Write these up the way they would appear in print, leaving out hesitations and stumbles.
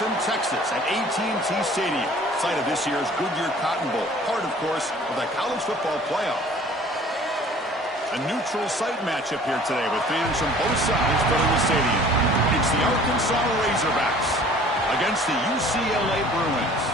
Arlington, Texas at AT&T Stadium, site of this year's Goodyear Cotton Bowl, part, of course, of the college football playoff. A neutral site matchup here today with fans from both sides filling the stadium. It's the Arkansas Razorbacks against the UCLA Bruins.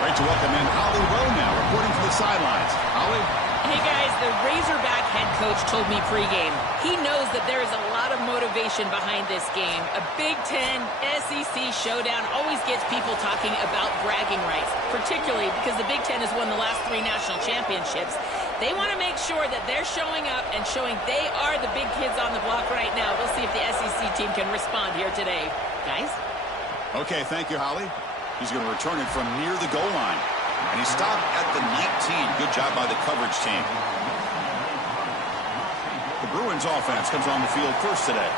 Great to welcome in Holly Rowe now, reporting from the sidelines. Holly? Hey guys, the Razorback head coach told me pregame he knows that there is a lot of motivation behind this game. A Big Ten SEC showdown always gets people talking about bragging rights, particularly because the Big Ten has won the last 3 national championships. They want to make sure that they're showing up and showing they are the big kids on the block right now. We'll see if the SEC team can respond here today. Guys? Okay, thank you, Holly. He's going to return it from near the goal line. And he stopped at the 19. Good job by the coverage team. The Bruins offense comes on the field first today.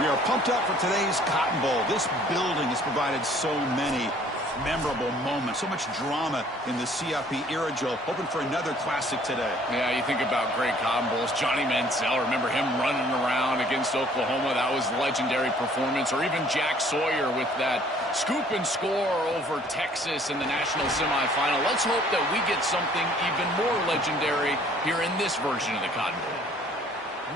We are pumped up for today's Cotton Bowl. This building has provided so many memorable moments, so much drama in the CFP era, Joe. Hoping for another classic today. Yeah, you think about great Cotton Bowls. Johnny Manziel, remember him running around against Oklahoma? That was legendary performance. Or even Jack Sawyer with that scoop and score over Texas in the national semifinal. Let's hope that we get something even more legendary here in this version of the Cotton Bowl.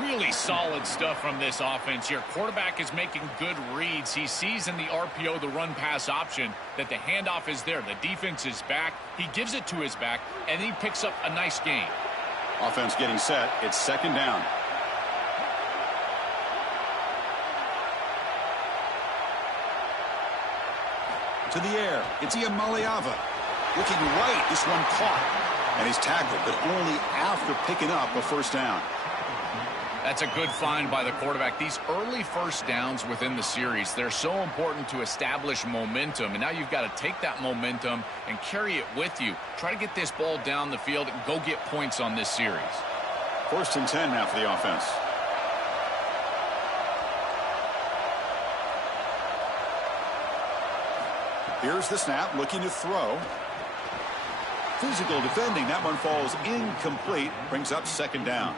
Really solid stuff from this offense here. Quarterback is making good reads. He sees in the RPO, the run-pass option, that the handoff is there. The defense is back. He gives it to his back, and he picks up a nice gain. Offense getting set. It's second down. To the air. It's Iamaleava. Looking right. This one caught. And he's tackled, but only after picking up a first down. That's a good find by the quarterback. These early first downs within the series, they're so important to establish momentum. And now you've got to take that momentum and carry it with you. Try to get this ball down the field and go get points on this series. First and 10 now for the offense. Here's the snap, looking to throw. Physical defending. That one falls incomplete. Brings up second down.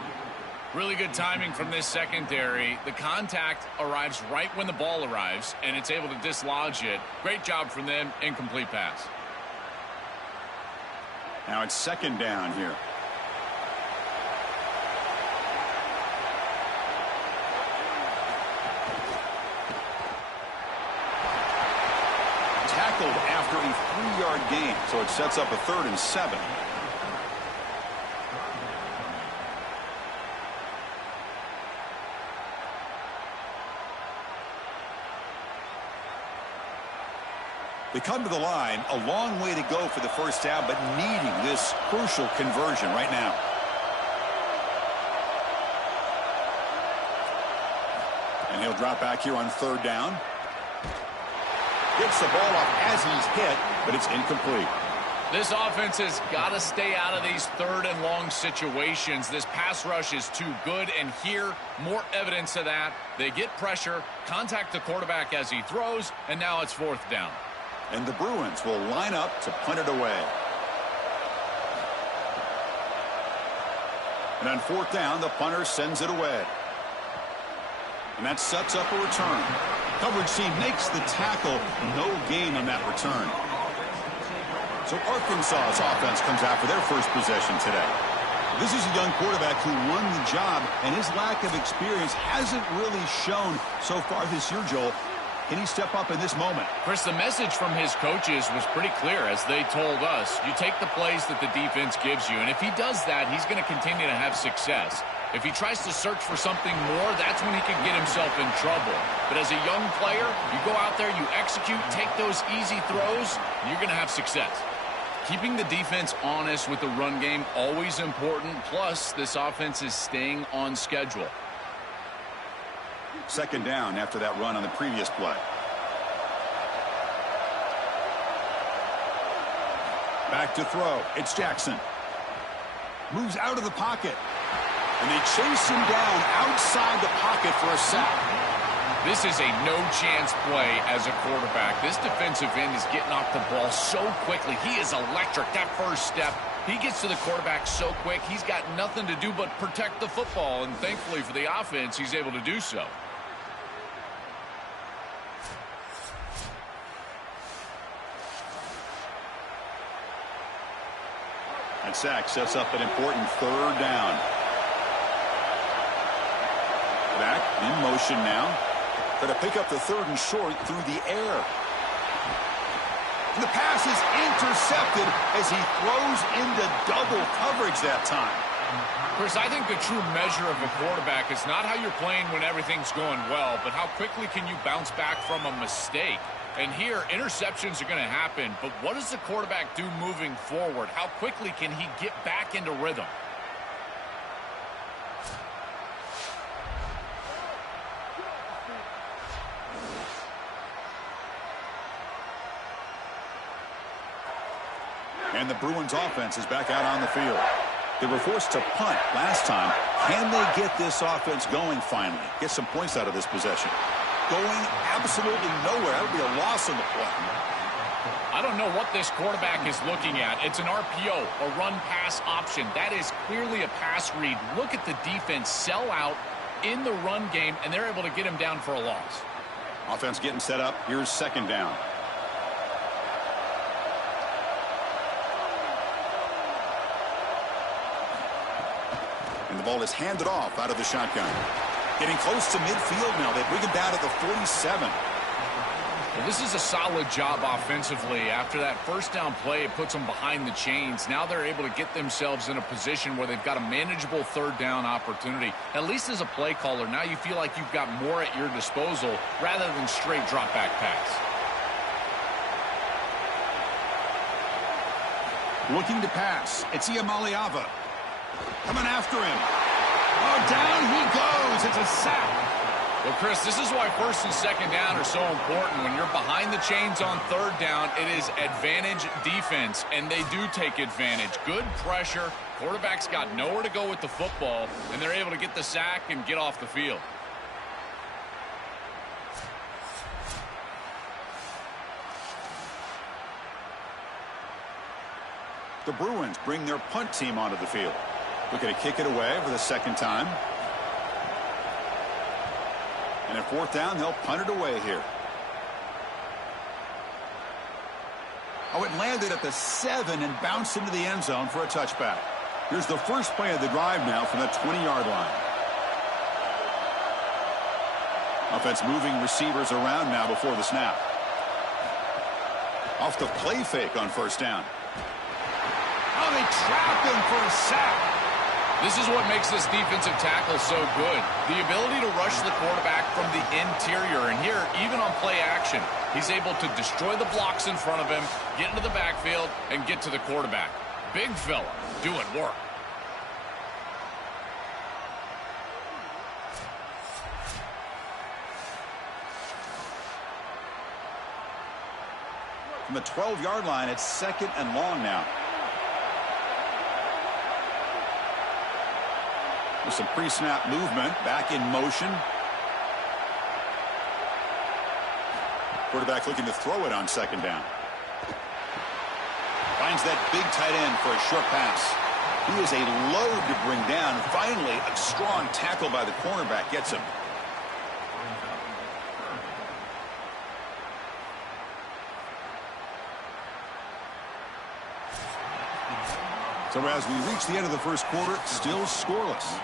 Really good timing from this secondary. The contact arrives right when the ball arrives, and it's able to dislodge it. Great job from them. Incomplete pass. Now it's second down here. Tackled after a 3-yard gain, so it sets up a 3rd and 7. They come to the line, a long way to go for the first down, but needing this crucial conversion right now. And he'll drop back here on 3rd down. Gets the ball off as he's hit, but it's incomplete. This offense has got to stay out of these 3rd and long situations. This pass rush is too good, and here, more evidence of that. They get pressure, contact the quarterback as he throws, and now it's 4th down. And the Bruins will line up to punt it away. And on 4th down, the punter sends it away. And that sets up a return. Coverage team makes the tackle. No gain on that return. So Arkansas's offense comes out for their first possession today. This is a young quarterback who won the job, and his lack of experience hasn't really shown so far this year, Joel. Can he step up in this moment? Chris, the message from his coaches was pretty clear as they told us, you take the plays that the defense gives you, and if he does that, he's going to continue to have success. If he tries to search for something more, that's when he can get himself in trouble. But as a young player, you go out there, you execute, take those easy throws, you're going to have success. Keeping the defense honest with the run game, always important. Plus, this offense is staying on schedule. Second down after that run on the previous play. Back to throw. It's Jackson. Moves out of the pocket. And they chase him down outside the pocket for a sack. This is a no-chance play as a quarterback. This defensive end is getting off the ball so quickly. He is electric. That first step, he gets to the quarterback so quick, he's got nothing to do but protect the football. And thankfully for the offense, he's able to do so. That sack sets up an important third down. Back in motion now. Going to pick up the third and short through the air. And the pass is intercepted as he throws into double coverage that time. Chris, I think the true measure of a quarterback is not how you're playing when everything's going well, but how quickly can you bounce back from a mistake. And here, interceptions are going to happen, but what does the quarterback do moving forward? How quickly can he get back into rhythm? And the Bruins offense is back out on the field. They were forced to punt last time. Can they get this offense going finally? Get some points out of this possession. Going absolutely nowhere. That would be a loss on the play. I don't know what this quarterback is looking at. It's an RPO, a run-pass option. That is clearly a pass read. Look at the defense sell out in the run game, and they're able to get him down for a loss. Offense getting set up. Here's second down. And the ball is handed off out of the shotgun. Getting close to midfield now. They bring him down at the 47. Well, this is a solid job offensively. After that first down play, it puts them behind the chains. Now they're able to get themselves in a position where they've got a manageable third down opportunity. At least as a play caller, now you feel like you've got more at your disposal rather than straight drop back pass. Looking to pass. It's Iamaleava. Coming after him. Oh, down he goes. It's a sack. Well, Chris, this is why first and second down are so important. When you're behind the chains on third down, it is advantage defense, and they do take advantage. Good pressure. Quarterback's got nowhere to go with the football, and they're able to get the sack and get off the field. The Bruins bring their punt team onto the field. Looking to kick it away for the second time. And at fourth down, they'll punt it away here. Oh, it landed at the 7 and bounced into the end zone for a touchback. Here's the first play of the drive now from the 20-yard line. Offense moving receivers around now before the snap. Off the play fake on first down. Oh, they trap him for a sack. This is what makes this defensive tackle so good. The ability to rush the quarterback from the interior. And here, even on play action, he's able to destroy the blocks in front of him, get into the backfield, and get to the quarterback. Big fella doing work. From the 12-yard line, it's second and long now. With some pre-snap movement, back in motion. Quarterback looking to throw it on second down. Finds that big tight end for a short pass. He is a load to bring down. Finally, a strong tackle by the cornerback gets him. So as we reach the end of the first quarter, still scoreless.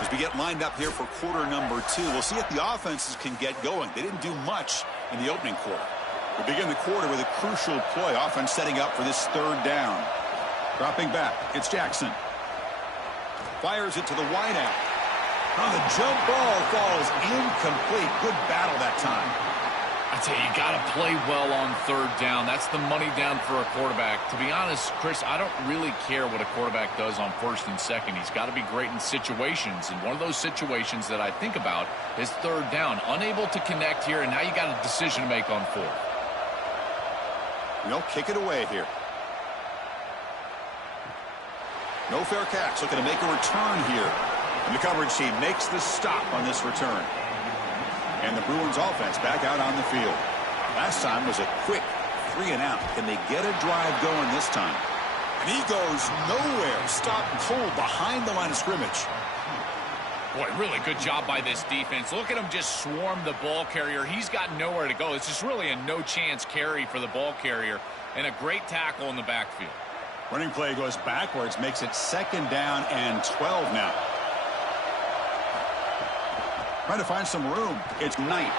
As we get lined up here for quarter number 2, we'll see if the offenses can get going. They didn't do much in the opening quarter. We begin the quarter with a crucial play. Offense setting up for this third down. Dropping back. It's Jackson. Fires it to the wideout. Oh, the jump ball falls incomplete. Good battle that time. I tell you, you got to play well on third down. That's the money down for a quarterback. To be honest, Chris, I don't really care what a quarterback does on first and second. He's got to be great in situations. And one of those situations that I think about is third down. Unable to connect here, and now you got a decision to make on fourth. They'll kick it away here. No fair catch. Looking to make a return here. And the coverage team makes the stop on this return. And the Bruins offense back out on the field. Last time was a quick 3 and out. Can they get a drive going this time? And he goes nowhere. Stop and pull behind the line of scrimmage. Boy, really good job by this defense. Look at him just swarm the ball carrier. He's got nowhere to go. It's just really a no-chance carry for the ball carrier, and a great tackle in the backfield. Running play goes backwards, makes it 2nd down and 12 now. Trying to find some room. It's Knight.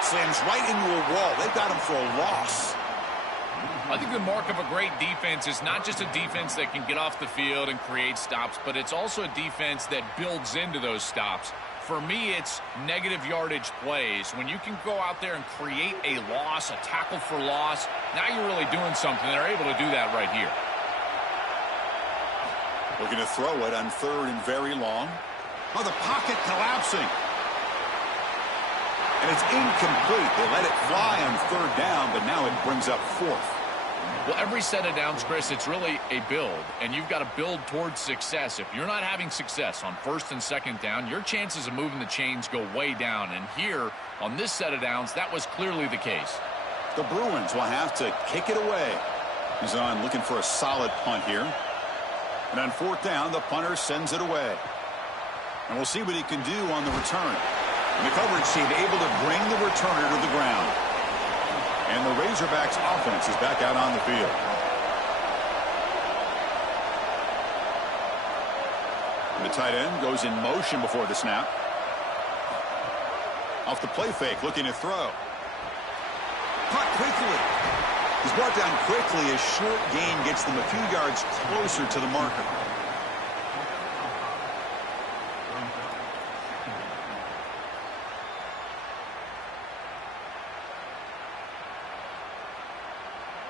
Slams right into a wall. They've got him for a loss. I think the mark of a great defense is not just a defense that can get off the field and create stops, but it's also a defense that builds into those stops. For me, it's negative yardage plays. When you can go out there and create a loss, a tackle for loss, now you're really doing something. They're able to do that right here. Looking to throw it on 3rd and very long. Oh, the pocket collapsing. And it's incomplete. They let it fly on 3rd down, but now it brings up 4th. Well, every set of downs, Chris, it's really a build, and you've got to build towards success. If you're not having success on 1st and 2nd down, your chances of moving the chains go way down. And here, on this set of downs, that was clearly the case. The Bruins will have to kick it away. He's on looking for a solid punt here. And on 4th down, the punter sends it away. And we'll see what he can do on the return. And the coverage team able to bring the returner to the ground. And the Razorbacks offense is back out on the field. And the tight end goes in motion before the snap. Off the play fake, looking to throw. Caught quickly. He's brought down quickly. A short gain gets them a few yards closer to the marker.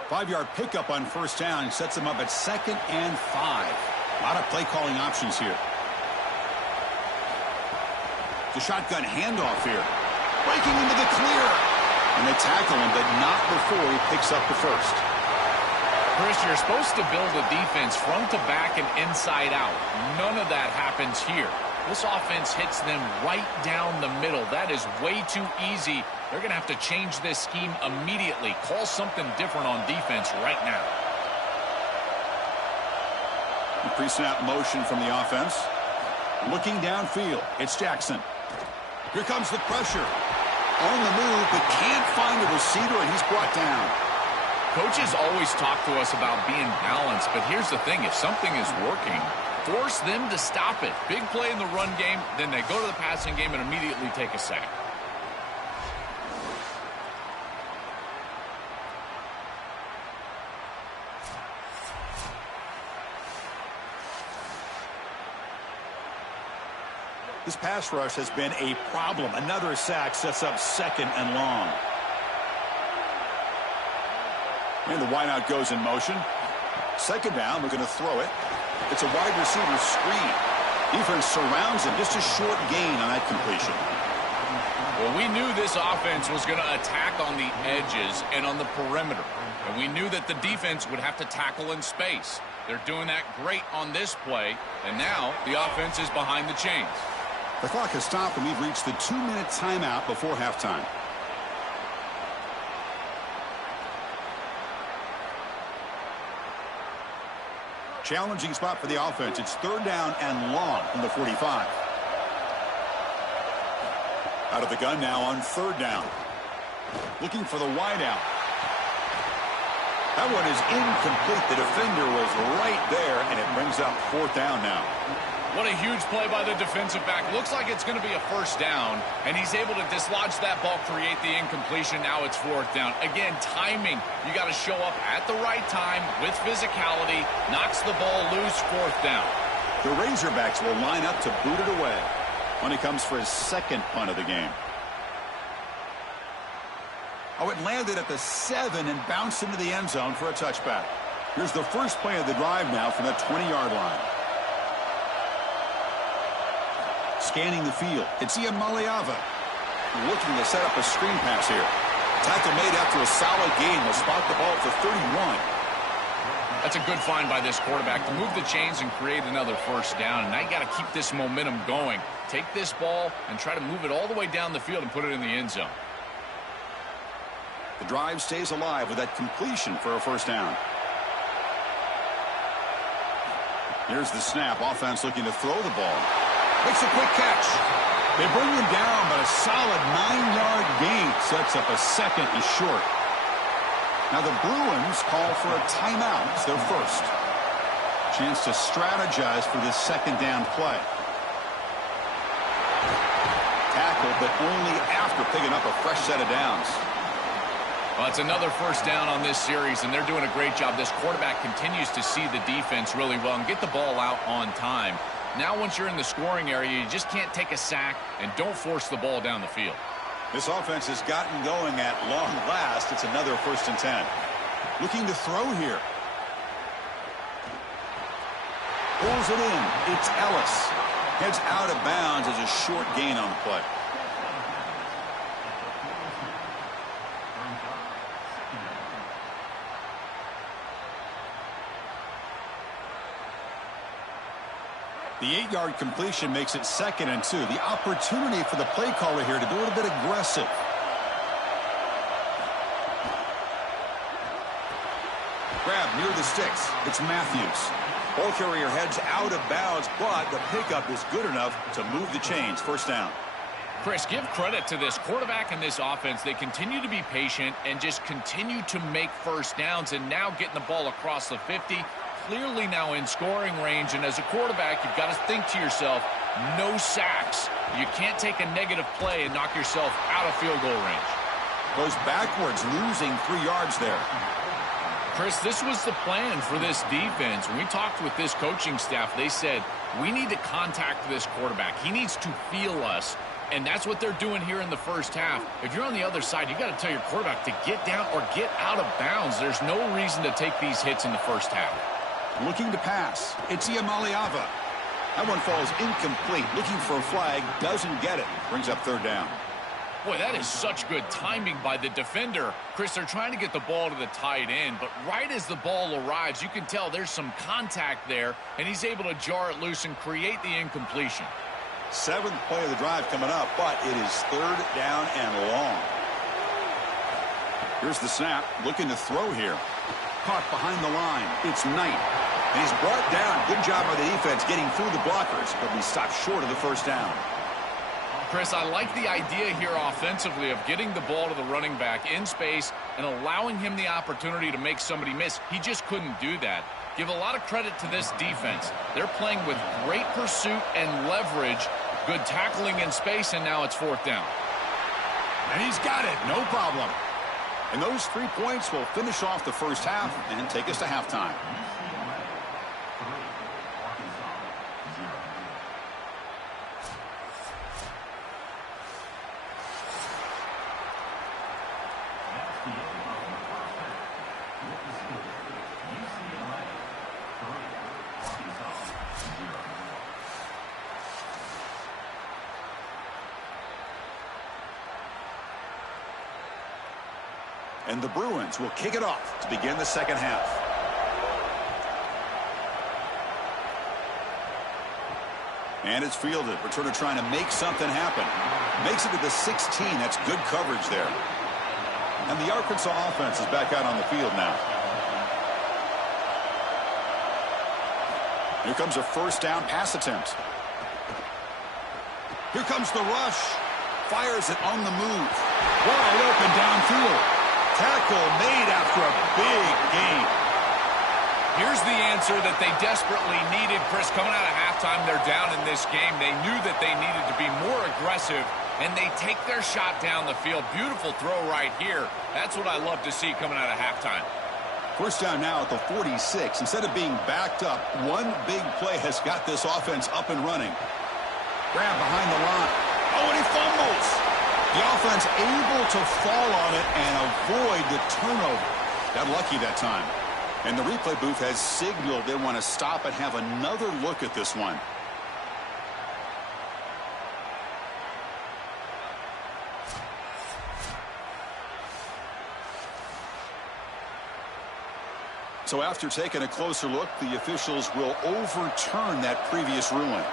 Five-yard pickup on 1st down sets them up at 2nd and 5. A lot of play calling options here. The shotgun handoff here. Breaking into the clear. And they tackle him, but not before he picks up the 1st. Chris, you're supposed to build a defense front to back and inside out. None of that happens here. This offense hits them right down the middle. That is way too easy. They're going to have to change this scheme immediately. Call something different on defense right now. Pre-snap motion from the offense. Looking downfield. It's Jackson. Here comes the pressure. On the move, but can't find a receiver, and he's brought down. Coaches always talk to us about being balanced, but here's the thing. If something is working, force them to stop it. Big play in the run game, then they go to the passing game and immediately take a sack. This pass rush has been a problem. Another sack sets up 2nd and long. And the wideout goes in motion. 2nd down, we're going to throw it. It's a wide receiver screen. Defense surrounds him. Just a short gain on that completion. Well, we knew this offense was going to attack on the edges and on the perimeter. And we knew that the defense would have to tackle in space. They're doing that great on this play. And now the offense is behind the chains. The clock has stopped, and we've reached the 2-minute timeout before halftime. Challenging spot for the offense. It's 3rd down and long from the 45. Out of the gun now on 3rd down. Looking for the wideout. That one is incomplete. The defender was right there, and it brings up 4th down now. What a huge play by the defensive back. Looks like it's going to be a 1st down, and he's able to dislodge that ball, create the incompletion. Now it's 4th down. Again, timing. You got to show up at the right time with physicality. Knocks the ball loose, 4th down. The Razorbacks will line up to boot it away when he comes for his 2nd punt of the game. Oh, it landed at the 7 and bounced into the end zone for a touchback. Here's the first play of the drive now from the 20-yard line. Scanning the field. It's Ian Maliava looking to set up a screen pass here. Tackle made after a solid gain. Will spot the ball for 31. That's a good find by this quarterback to move the chains and create another 1st down. And now you got to keep this momentum going. Take this ball and try to move it all the way down the field and put it in the end zone. The drive stays alive with that completion for a first down. Here's the snap. Offense looking to throw the ball. Makes a quick catch. They bring him down, but a solid 9-yard gain sets up a second and short. Now the Bruins call for a timeout. It's their first. Chance to strategize for this second down play. Tackle, but only after picking up a fresh set of downs. Well, it's another first down on this series, and they're doing a great job. This quarterback continues to see the defense really well and get the ball out on time. Now once you're in the scoring area, you just can't take a sack and don't force the ball down the field. This offense has gotten going at long last. It's another 1st and 10. Looking to throw here. Pulls it in. It's Ellis. Heads out of bounds as a short gain on the play. The 8-yard completion makes it 2nd and 2. The opportunity for the play caller here to be a little bit aggressive. Grab near the sticks. It's Matthews. Ball carrier heads out of bounds, but the pickup is good enough to move the chains. First down. Chris, give credit to this quarterback and this offense. They continue to be patient and just continue to make first downs, and now getting the ball across the 50. Clearly now in scoring range, and as a quarterback, you've got to think to yourself, no sacks. You can't take a negative play and knock yourself out of field goal range. Goes backwards, losing 3 yards there. Chris, this was the plan for this defense. When we talked with this coaching staff, they said, we need to contact this quarterback. He needs to feel us, and that's what they're doing here in the first half. If you're on the other side, you got to tell your quarterback to get down or get out of bounds. There's no reason to take these hits in the first half. Looking to pass. It's Iamaleava. That one falls incomplete. Looking for a flag. Doesn't get it. Brings up 3rd down. Boy, that is such good timing by the defender. Chris, they're trying to get the ball to the tight end, but right as the ball arrives, you can tell there's some contact there, and he's able to jar it loose and create the incompletion. 7th play of the drive coming up, but it is 3rd down and long. Here's the snap. Looking to throw here. Caught behind the line. It's Knight. And he's brought down. Good job by the defense getting through the blockers, but we stopped short of the first down. Chris, I like the idea here offensively of getting the ball to the running back in space and allowing him the opportunity to make somebody miss. He just couldn't do that. Give a lot of credit to this defense. They're playing with great pursuit and leverage, good tackling in space, and now it's 4th down. And he's got it. No problem. And those 3 points will finish off the first half and take us to halftime. And the Bruins will kick it off to begin the second half. And it's fielded. Returner trying to make something happen. Makes it to the 16. That's good coverage there. And the Arkansas offense is back out on the field now. Here comes a first down pass attempt. Here comes the rush. Fires it on the move. Wide open downfield. Tackle made after a big gain. Here's the answer that they desperately needed, Chris. Coming out of halftime, they're down in this game. They knew that they needed to be more aggressive, and they take their shot down the field. Beautiful throw right here. That's what I love to see coming out of halftime. First down now at the 46. Instead of being backed up, one big play has got this offense up and running. Grab behind the line. Oh, and he fumbles. The offense able to fall on it and avoid the turnover. Got lucky that time. And the replay booth has signaled they want to stop and have another look at this one. So after taking a closer look, the officials will overturn that previous ruling.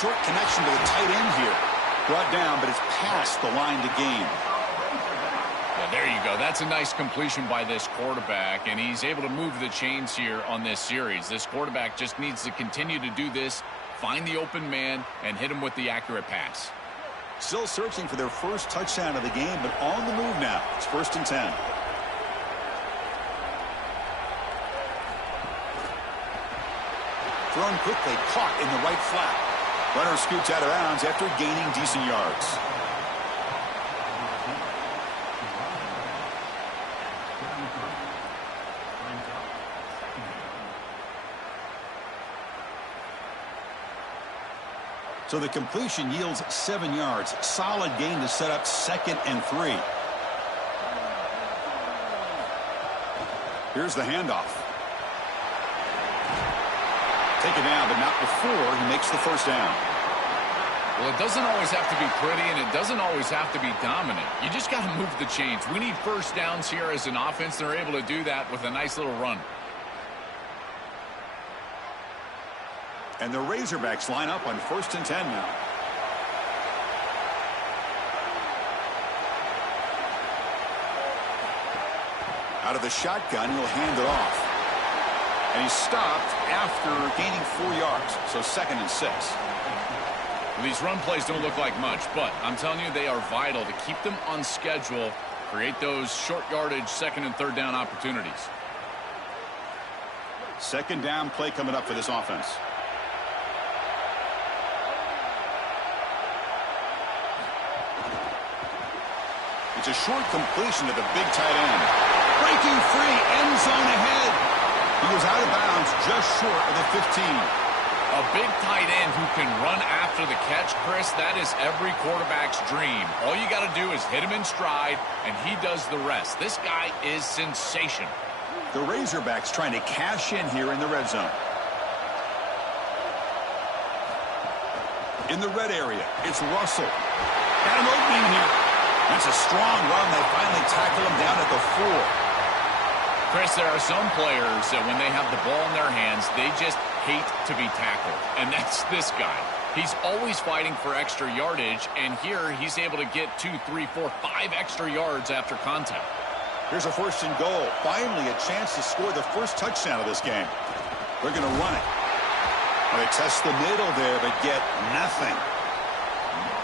Short connection to the tight end here. Brought down, but it's past the line to gain. Yeah, there you go. That's a nice completion by this quarterback, and he's able to move the chains here on this series. This quarterback just needs to continue to do this, find the open man, and hit him with the accurate pass. Still searching for their first touchdown of the game, but on the move now. It's 1st and 10. Thrown quickly, caught in the right flat. Runner scoots out of bounds after gaining decent yards. So the completion yields 7 yards. Solid gain to set up 2nd and 3. Here's the handoff. Taken down, but not before he makes the first down. Well, it doesn't always have to be pretty, and it doesn't always have to be dominant. You just got to move the chains. We need first downs here as an offense. They're able to do that with a nice little run. And the Razorbacks line up on 1st and 10 now. Out of the shotgun, he'll hand it off. And he's stopped after gaining 4 yards. So 2nd and 6. Well, these run plays don't look like much, but I'm telling you, they are vital to keep them on schedule, create those short yardage 2nd and 3rd down opportunities. 2nd down play coming up for this offense. It's a short completion to the big tight end. Breaking free, end zone ahead. He was out of bounds just short of the 15. A big tight end who can run after the catch, Chris, that is every quarterback's dream. All you got to do is hit him in stride, and he does the rest. This guy is sensational. The Razorbacks trying to cash in here in the red zone. In the red area, it's Russell. Got an opening here. That's a strong run. They finally tackle him down at the 4. Chris, there are some players that when they have the ball in their hands, they just hate to be tackled. And that's this guy. He's always fighting for extra yardage, and here he's able to get 2, 3, 4, 5 extra yards after contact. Here's a 1st and goal. Finally a chance to score the first touchdown of this game. They're going to run it. Well, they test the middle there, but get nothing.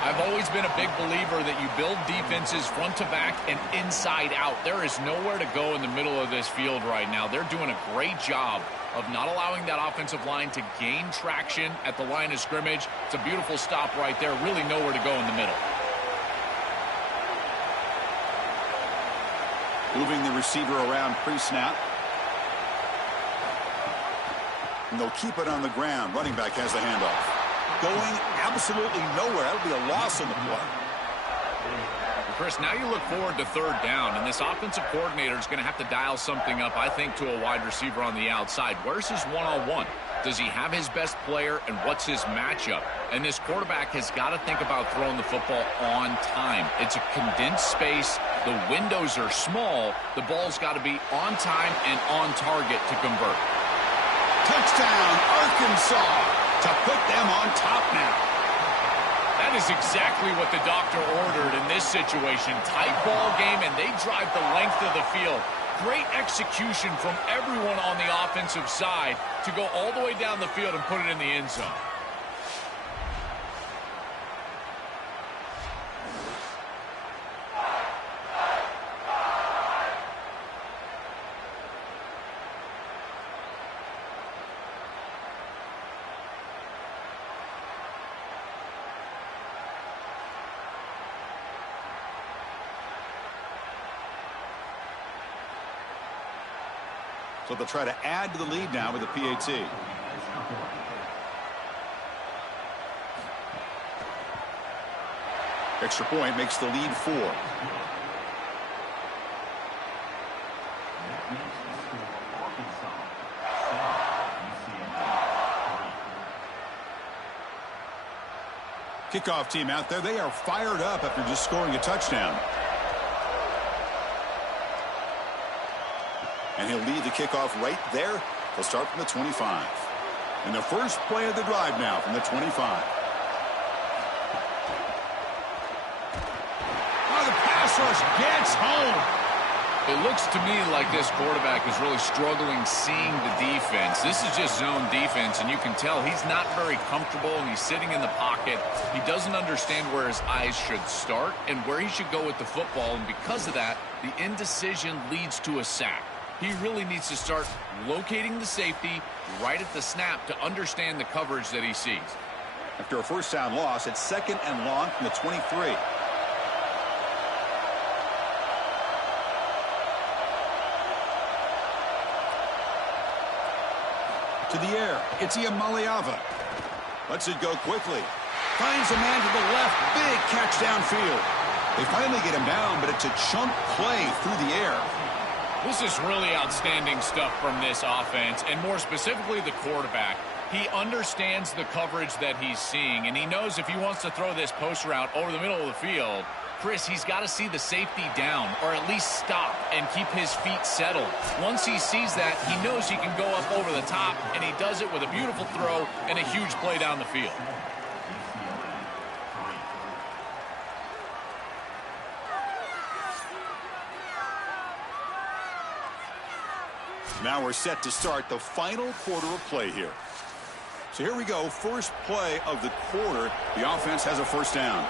I've always been a big believer that you build defenses front to back and inside out. There is nowhere to go in the middle of this field right now. They're doing a great job of not allowing that offensive line to gain traction at the line of scrimmage. It's a beautiful stop right there. Really nowhere to go in the middle. Moving the receiver around pre-snap. And they'll keep it on the ground. Running back has the handoff. Going absolutely nowhere. That'll be a loss on the play. Chris, now you look forward to 3rd down, and this offensive coordinator is going to have to dial something up, I think, to a wide receiver on the outside. Where's his one-on-one? Does he have his best player, and what's his matchup? And this quarterback has got to think about throwing the football on time. It's a condensed space. The windows are small. The ball's got to be on time and on target to convert. Touchdown, Arkansas, to put them on top now. That is exactly what the doctor ordered in this situation. Tight ball game, and they drive the length of the field. Great execution from everyone on the offensive side to go all the way down the field and put it in the end zone. So they'll try to add to the lead now with the PAT. Extra point makes the lead 4. Kickoff team out there. They are fired up after just scoring a touchdown. And he'll lead the kickoff right there. They'll start from the 25. And the first play of the drive now from the 25. pass rush gets home. It looks to me like this quarterback is really struggling seeing the defense. This is just zone defense, and you can tell he's not very comfortable, and he's sitting in the pocket. He doesn't understand where his eyes should start and where he should go with the football, and because of that, the indecision leads to a sack. He really needs to start locating the safety right at the snap to understand the coverage that he sees. After a first down loss, it's 2nd and long from the 23. To the air, it's Iamaleava. Lets it go quickly. Finds a man to the left. Big catch downfield. They finally get him down, but it's a chunk play through the air. This is really outstanding stuff from this offense, and more specifically the quarterback. He understands the coverage that he's seeing, and he knows if he wants to throw this post route over the middle of the field, Chris, he's got to see the safety down, or at least stop and keep his feet settled. Once he sees that, he knows he can go up over the top, and he does it with a beautiful throw and a huge play down the field. Now we're set to start the final quarter of play here. So here we go, first play of the quarter. The offense has a first down.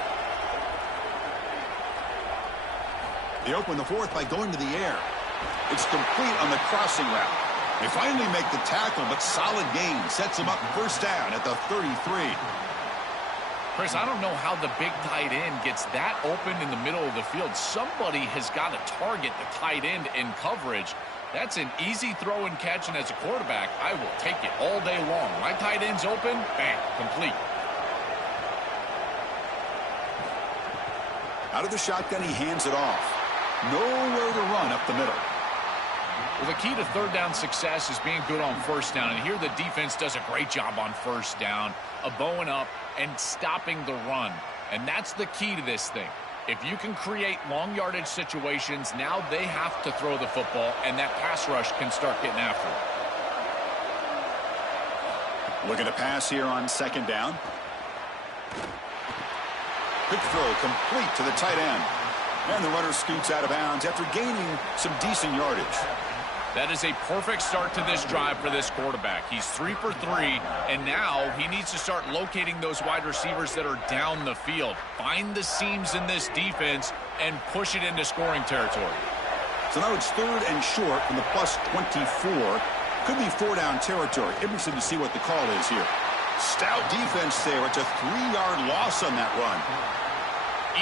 They open the fourth by going to the air. It's complete on the crossing route. They finally make the tackle, but solid gain sets them up first down at the 33. Chris, I don't know how the big tight end gets that open in the middle of the field. Somebody has got to target the tight end in coverage. That's an easy throw and catch, and as a quarterback, I will take it all day long. My tight end's open, bang, complete. Out of the shotgun, he hands it off. Nowhere to run up the middle. Well, the key to third down success is being good on first down, and here the defense does a great job on first down of bowing up and stopping the run, and that's the key to this thing. If you can create long yardage situations, now they have to throw the football, and that pass rush can start getting after it. Looking to pass here on second down. Quick throw complete to the tight end. And the runner scoots out of bounds after gaining some decent yardage. That is a perfect start to this drive for this quarterback. He's 3 for 3, and now he needs to start locating those wide receivers that are down the field. Find the seams in this defense and push it into scoring territory. So now it's 3rd and short from the plus 24. Could be 4-down territory. Interested to see what the call is here. Stout defense there. It's a 3-yard loss on that run.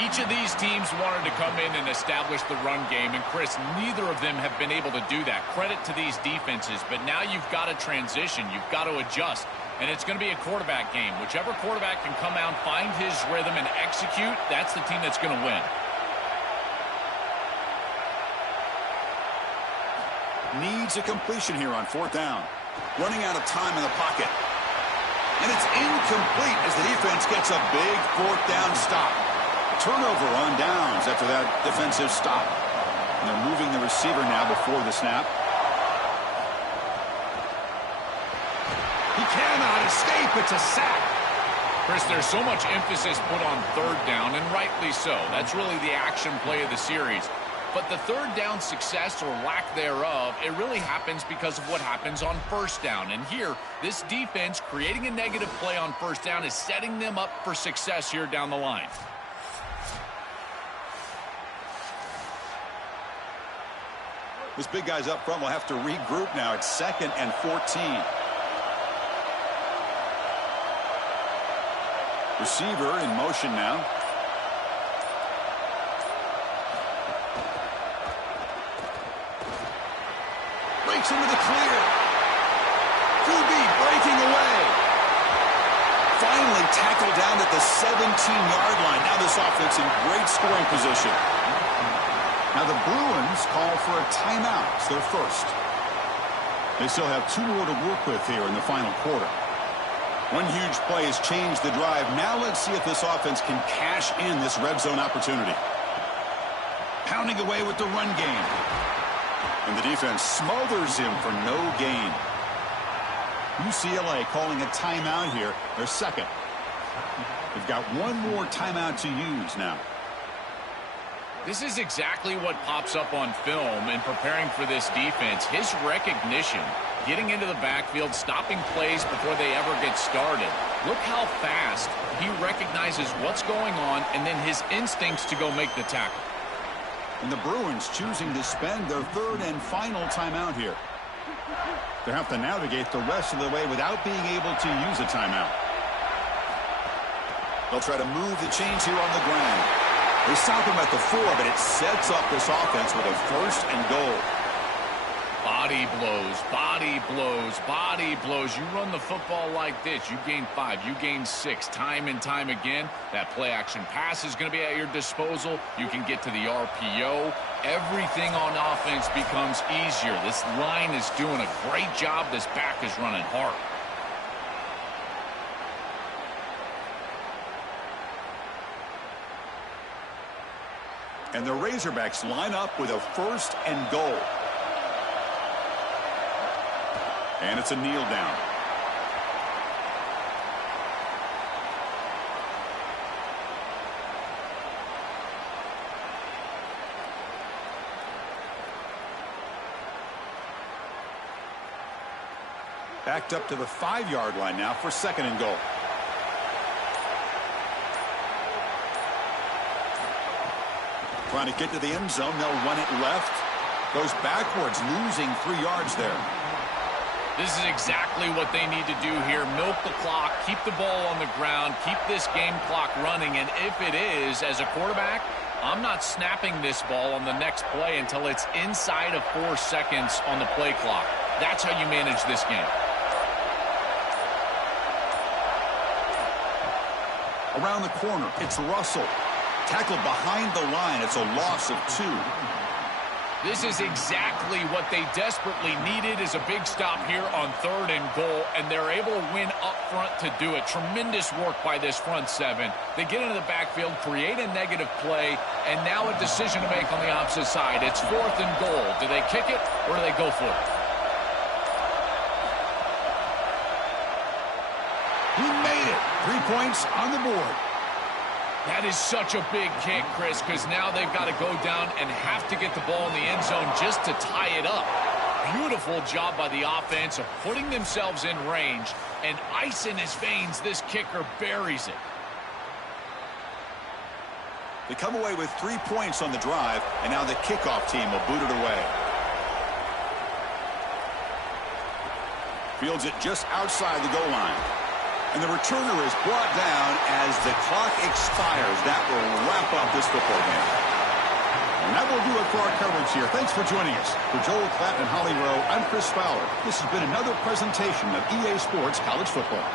Each of these teams wanted to come in and establish the run game, and Chris, neither of them have been able to do that. Credit to these defenses, but now you've got to transition. You've got to adjust, and it's going to be a quarterback game. Whichever quarterback can come out, find his rhythm, and execute, that's the team that's going to win. Needs a completion here on 4th down. Running out of time in the pocket. And it's incomplete as the defense gets a big 4th down stop. Turnover on downs after that defensive stop. And they're moving the receiver now before the snap. He cannot escape. It's a sack. Chris, there's so much emphasis put on 3rd down, and rightly so. That's really the action play of the series. But the 3rd down success or lack thereof, it really happens because of what happens on 1st down. And here, this defense creating a negative play on 1st down is setting them up for success here down the line. This big guy's up front will have to regroup now. It's 2nd and 14. Receiver in motion now. Breaks into the clear. Kubi breaking away. Finally tackled down at the 17-yard line. Now this offense in great scoring position. Now the Bruins call for a timeout. It's their first. They still have 2 more to work with here in the final quarter. One huge play has changed the drive. Now let's see if this offense can cash in this red zone opportunity. Pounding away with the run game. And the defense smothers him for no gain. UCLA calling a timeout here. Their second. They've got 1 more timeout to use now. This is exactly what pops up on film in preparing for this defense. His recognition, getting into the backfield, stopping plays before they ever get started. Look how fast he recognizes what's going on and then his instincts to go make the tackle. And the Bruins choosing to spend their third and final timeout here. They have to navigate the rest of the way without being able to use a timeout. They'll try to move the chains here on the ground. They stop him at the 4, but it sets up this offense with a first and goal. Body blows, body blows, body blows. You run the football like this, you gain 5, you gain 6, time and time again. That play action pass is going to be at your disposal. You can get to the RPO. Everything on offense becomes easier. This line is doing a great job. This back is running hard. And the Razorbacks line up with a first and goal. And it's a kneel down. Backed up to the 5-yard line now for second and goal. Trying to get to the end zone. They'll run it left. Goes backwards, losing 3 yards there. This is exactly what they need to do here. Milk the clock, keep the ball on the ground, keep this game clock running. And if it is, as a quarterback, I'm not snapping this ball on the next play until it's inside of 4 seconds on the play clock. That's how you manage this game. Around the corner, it's Russell. Tackled behind the line. It's a loss of 2. This is exactly what they desperately needed, is a big stop here on third and goal, and they're able to win up front to do it. Tremendous work by this front seven. They get into the backfield, create a negative play, and now a decision to make on the opposite side. It's fourth and goal. Do they kick it or do they go for it? He made it. 3 points on the board. That is such a big kick, Chris, because now they've got to go down and have to get the ball in the end zone just to tie it up. Beautiful job by the offense of putting themselves in range, and ice in his veins, this kicker buries it. They come away with 3 points on the drive, and now the kickoff team will boot it away. Fields it just outside the goal line. And the returner is brought down as the clock expires. That will wrap up this football game. And that will do it for our coverage here. Thanks for joining us. For Joel Klatt and Holly Rowe, I'm Chris Fowler. This has been another presentation of EA Sports College Football.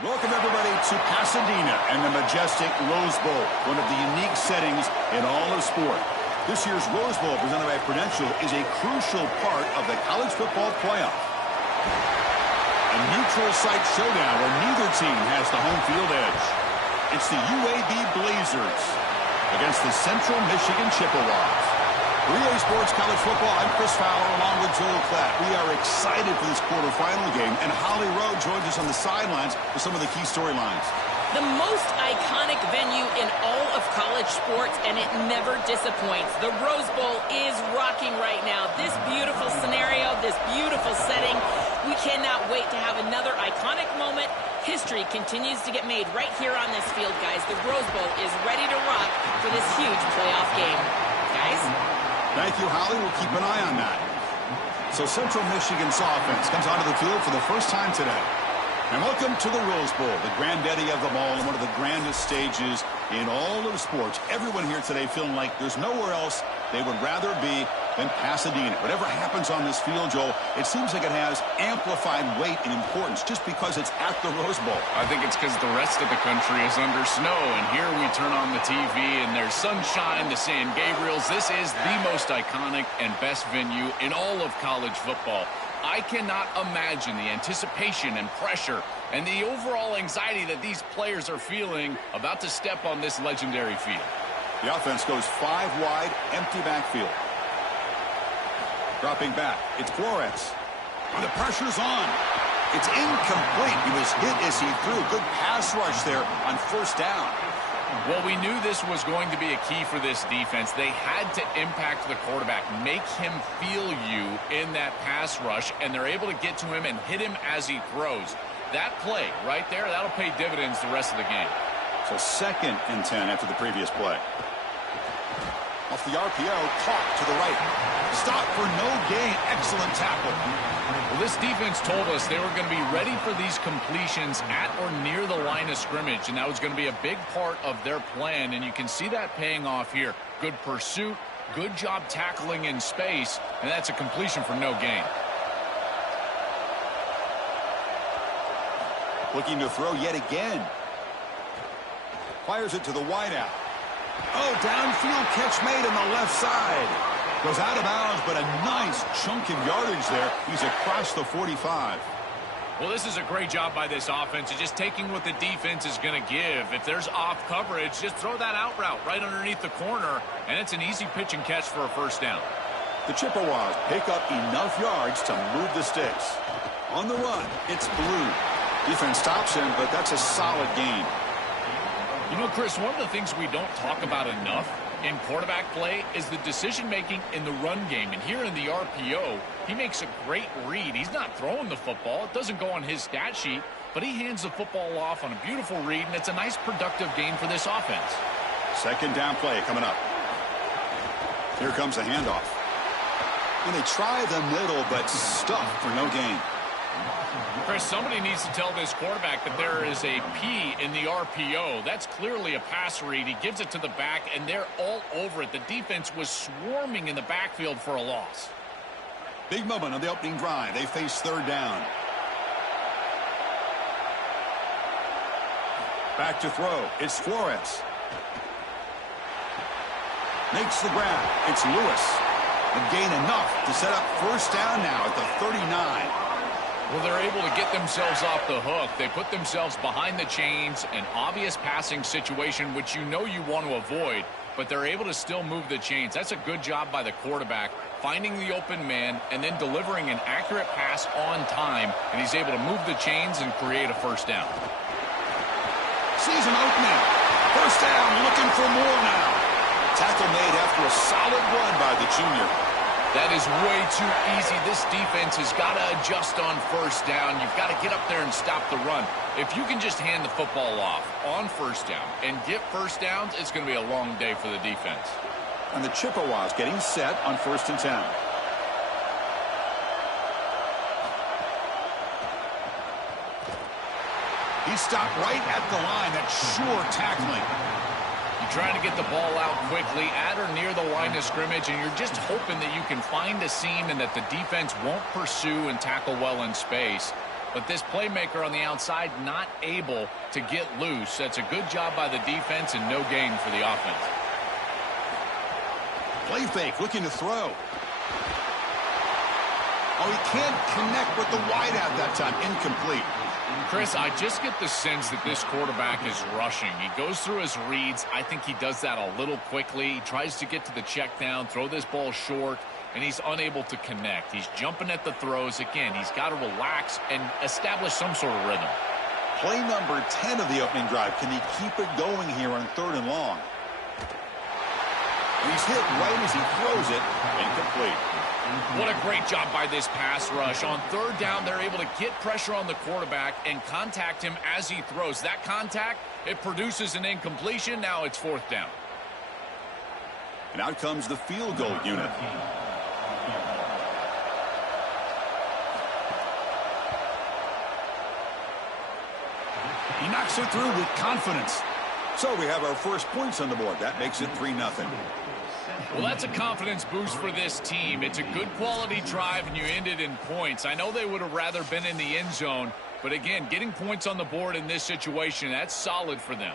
Welcome, everybody, to Pasadena and the majestic Rose Bowl, one of the unique settings in all of sport. This year's Rose Bowl, presented by Prudential, is a crucial part of the college football playoff. A neutral site showdown where neither team has the home field edge. It's the UAB Blazers against the Central Michigan Chippewas. For EA Sports College Football, I'm Chris Fowler along with Joel Klatt. We are excited for this quarterfinal game, and Holly Rowe joins us on the sidelines with some of the key storylines. The most iconic venue in all of college sports, and it never disappoints. The Rose Bowl is rocking right now. This beautiful scenario, this beautiful setting. We cannot wait to have another iconic moment. History continues to get made right here on this field, guys. The Rose Bowl is ready to rock for this huge playoff game. Guys? Thank you, Holly. We'll keep an eye on that. So Central Michigan's offense comes onto the field for the first time today. And welcome to the Rose Bowl, the granddaddy of them all and one of the grandest stages in all of sports. Everyone here today feeling like there's nowhere else they would rather be than Pasadena. Whatever happens on this field, Joel, it seems like it has amplified weight and importance just because it's at the Rose Bowl. I think it's because the rest of the country is under snow, and here we turn on the TV and there's sunshine, the San Gabriels. This is the most iconic and best venue in all of college football. I cannot imagine the anticipation and pressure and the overall anxiety that these players are feeling about to step on this legendary field. The offense goes 5 wide, empty backfield. Dropping back, it's Flores. And the pressure's on. It's incomplete. He was hit as he threw. Good pass rush there on first down. Well, we knew this was going to be a key for this defense. They had to impact the quarterback, make him feel you in that pass rush, and they're able to get to him and hit him as he throws. That play right there, that'll pay dividends the rest of the game. So 2nd and 10 after the previous play. Off the RPO, caught to the right. Stop for no gain. Excellent tackle. Well, this defense told us they were going to be ready for these completions at or near the line of scrimmage, and that was going to be a big part of their plan, and you can see that paying off here. Good pursuit, good job tackling in space, and that's a completion for no gain. Looking to throw yet again. Fires it to the wideout. Oh, downfield catch made on the left side. Goes out of bounds, but a nice chunk of yardage there. He's across the 45. Well, this is a great job by this offense. Just taking what the defense is going to give. If there's off coverage, just throw that out route right underneath the corner, and it's an easy pitch and catch for a first down. The Chippewas pick up enough yards to move the sticks. On the run, it's Blue. Defense stops him, but that's a solid gain. You know, Chris, one of the things we don't talk about enough in quarterback play is the decision-making in the run game. And here in the RPO, he makes a great read. He's not throwing the football. It doesn't go on his stat sheet, but he hands the football off on a beautiful read, and it's a nice productive game for this offense. 2nd down play coming up. Here comes a handoff. And they try the middle, but stuffed for no gain. Chris, somebody needs to tell this quarterback that there is a P in the RPO. That's clearly a pass read. He gives it to the back, and they're all over it. The defense was swarming in the backfield for a loss. Big moment on the opening drive. They face 3rd down. Back to throw. It's Flores. Makes the grab. It's Lewis. And gain enough to set up first down now at the 39. Well, they're able to get themselves off the hook. They put themselves behind the chains, an obvious passing situation, which you know you want to avoid, but they're able to still move the chains. That's a good job by the quarterback, finding the open man and then delivering an accurate pass on time, and he's able to move the chains and create a first down. Sees an opening. First down, looking for more now. Tackle made after a solid run by the junior. That is way too easy. This defense has got to adjust on first down. You've got to get up there and stop the run. If you can just hand the football off on first down and get first downs, it's going to be a long day for the defense. And the Chippewas getting set on 1st and 10. He stopped right at the line. That's sure tackling. You're trying to get the ball out quickly at or near the line of scrimmage, and you're just hoping that you can find a seam and that the defense won't pursue and tackle well in space. but this playmaker on the outside not able to get loose. That's a good job by the defense and no gain for the offense. Play fake, looking to throw. Oh, he can't connect with the wideout that time. Incomplete. Chris, I just get the sense that this quarterback is rushing. He goes through his reads. I think he does that a little quickly. He tries to get to the check down, throw this ball short, and he's unable to connect. He's jumping at the throws. Again, he's got to relax and establish some sort of rhythm. Play number 10 of the opening drive. Can he keep it going here on 3rd and long? And he's hit right as he throws it. Incomplete. What a great job by this pass rush. On 3rd down, they're able to get pressure on the quarterback and contact him as he throws. That contact, it produces an incompletion. Now it's 4th down. And out comes the field goal unit. He knocks it through with confidence. So we have our first points on the board. That makes it 3-0. Well, that's a confidence boost for this team. It's a good quality drive, and you end it in points. I know they would have rather been in the end zone, but again, getting points on the board in this situation, that's solid for them.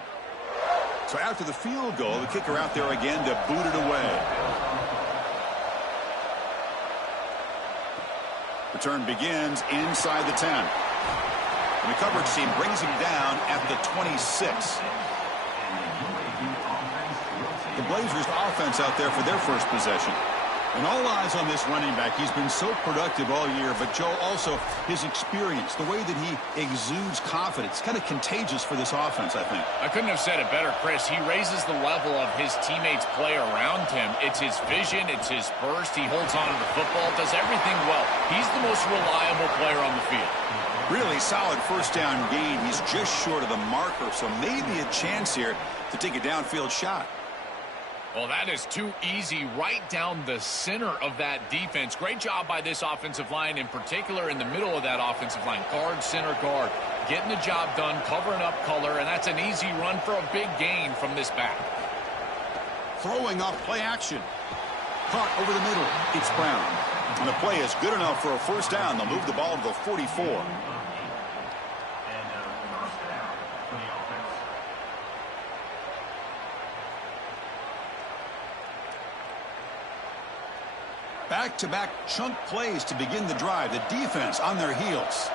So after the field goal, the kicker out there again to boot it away. Return begins inside the 10. And the coverage team brings him down at the 26. The Blazers offense out there for their first possession. And all eyes on this running back. He's been so productive all year, but Joe, also his experience, the way that he exudes confidence, kind of contagious for this offense, I think. I couldn't have said it better, Chris. He raises the level of his teammates' play around him. It's his vision, it's his burst. He holds on to the football, does everything well. He's the most reliable player on the field. Really solid first down gain. He's just short of the marker, so maybe a chance here to take a downfield shot. Well, that is too easy right down the center of that defense. Great job by this offensive line, in particular in the middle of that offensive line. Guard, center guard, getting the job done, covering up color, and that's an easy run for a big gain from this back. Throwing off play action. Caught over the middle. It's Brown. And the play is good enough for a first down. They'll move the ball to the 44. Back-to-back chunk plays to begin the drive. The defense on their heels.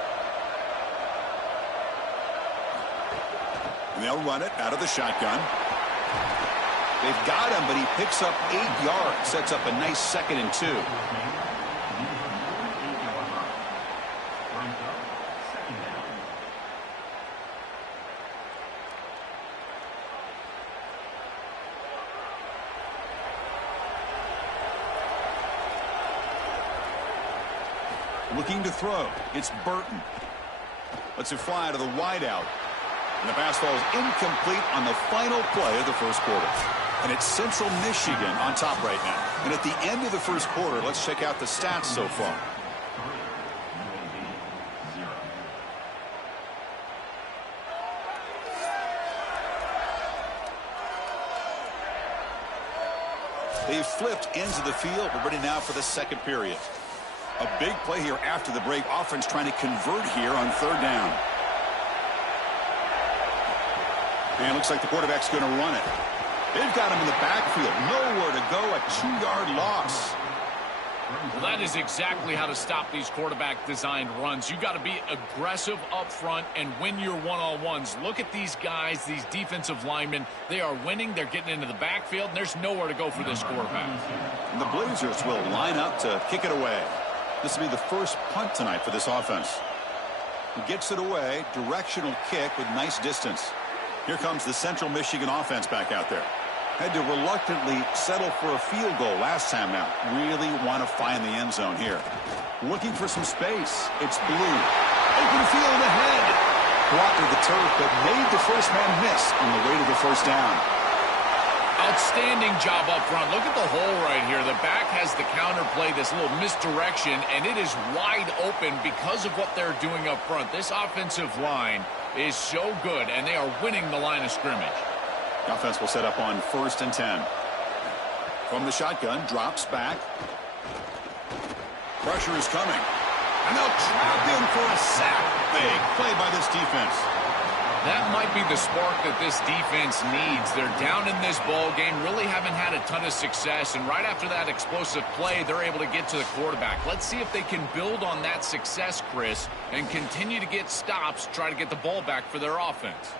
And they'll run it out of the shotgun. They've got him, but he picks up 8 yards. Sets up a nice 2nd and 2. Looking to throw. It's Burton. Lets it fly to the wideout. And the pass falls incomplete on the final play of the first quarter. And it's Central Michigan on top right now. And at the end of the first quarter, let's check out the stats so far. They've flipped into the field. We're ready now for the second period. A big play here after the break. Offense trying to convert here on 3rd down. And it looks like the quarterback's going to run it. They've got him in the backfield. Nowhere to go. A 2-yard loss. Well, that is exactly how to stop these quarterback-designed runs. You got to be aggressive up front and win your one-on-ones. Look at these guys, these defensive linemen. They are winning. They're getting into the backfield, and there's nowhere to go for this quarterback. And the Blazers will line up to kick it away. This will be the first punt tonight for this offense. He gets it away. Directional kick with nice distance. Here comes the Central Michigan offense back out there. Had to reluctantly settle for a field goal last time out. Really want to find the end zone here. Looking for some space. It's Blue. Open field ahead. Blocked with the turf, but made the first man miss on the way to the first down. Outstanding job up front. Look at the hole right here. The back has the counter play, this little misdirection, and it is wide open because of what they're doing up front. This offensive line is so good, and they are winning the line of scrimmage. The offense will set up on 1st and 10. From the shotgun, drops back. Pressure is coming. And they'll trap him for a sack. Big play by this defense. That might be the spark that this defense needs. They're down in this ball game, really haven't had a ton of success, and right after that explosive play, they're able to get to the quarterback. Let's see if they can build on that success, Chris, and continue to get stops, try to get the ball back for their offense.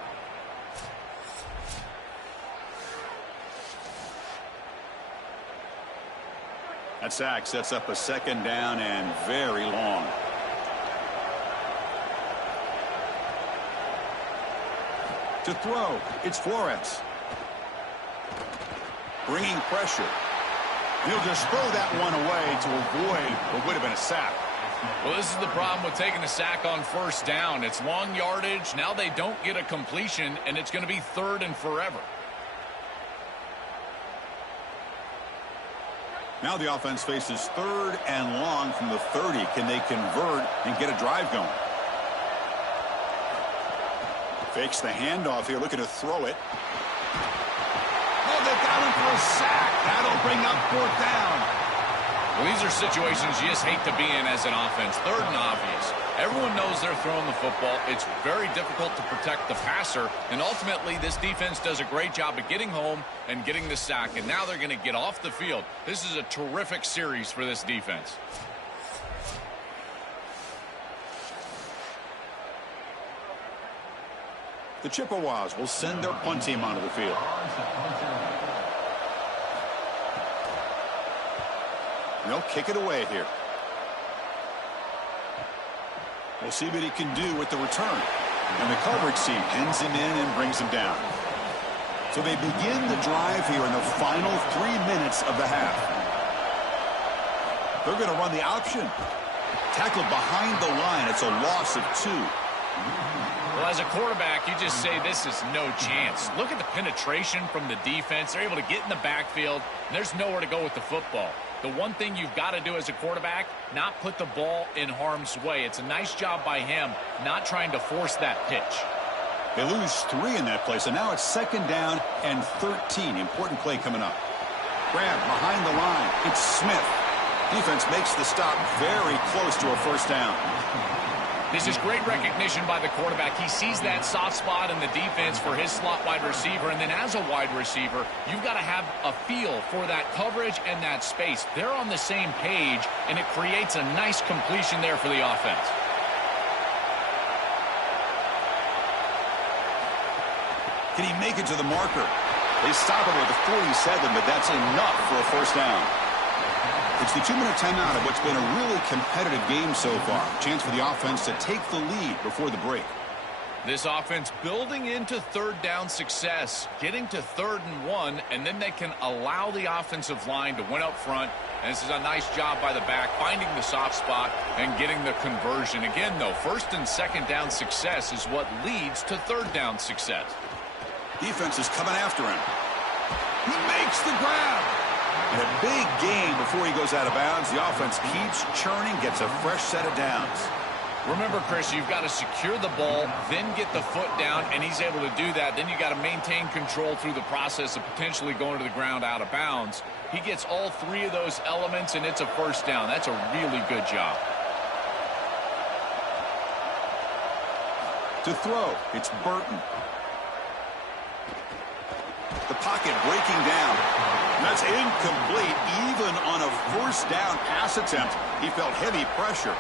That sack sets up a second down and very long. To throw, it's Flores. Bringing pressure. He'll just throw that one away to avoid what would have been a sack. Well, this is the problem with taking a sack on first down. It's long yardage. Now they don't get a completion, and it's going to be third and forever. Now the offense faces third and long from the 30. Can they convert and get a drive going? Fakes the handoff here, looking to throw it. Oh, they got him for a sack. That'll bring up fourth down. Well, these are situations you just hate to be in as an offense. Third and obvious. Everyone knows they're throwing the football. It's very difficult to protect the passer, and ultimately this defense does a great job of getting home and getting the sack, and now they're going to get off the field. This is a terrific series for this defense. The Chippewas will send their punt team onto the field. And they'll kick it away here. We'll see what he can do with the return. And the coverage team pins him in and brings him down. So they begin the drive here in the final 3 minutes of the half. They're going to run the option. Tackled behind the line. It's a loss of 2. Well, as a quarterback, you just say this is no chance. Look at the penetration from the defense. They're able to get in the backfield, and there's nowhere to go with the football. The one thing you've got to do as a quarterback, not put the ball in harm's way. It's a nice job by him not trying to force that pitch. They lose 3 in that play, so now it's second down and 13. Important play coming up. Grab behind the line. It's Smith. Defense makes the stop very close to a first down. This is great recognition by the quarterback. He sees that soft spot in the defense for his slot wide receiver, and then as a wide receiver, you've got to have a feel for that coverage and that space. They're on the same page, and it creates a nice completion there for the offense. Can he make it to the marker? They stop him with a 47, but that's enough for a first down. It's the 2-minute timeout of what's been a really competitive game so far. Chance for the offense to take the lead before the break. This offense building into third down success, getting to 3rd and 1, and then they can allow the offensive line to win up front. And this is a nice job by the back, finding the soft spot and getting the conversion. Again, though, 1st and 2nd down success is what leads to 3rd down success. Defense is coming after him. He makes the grab. And a big gain before he goes out of bounds. The offense keeps churning, gets a fresh set of downs. Remember, Chris, you've got to secure the ball, then get the foot down, and he's able to do that. Then you got to maintain control through the process of potentially going to the ground out of bounds. He gets all 3 of those elements, and it's a first down. That's a really good job. To throw, it's Burton. The pocket breaking down. That's incomplete. Even on a first down pass attempt, he felt heavy pressure.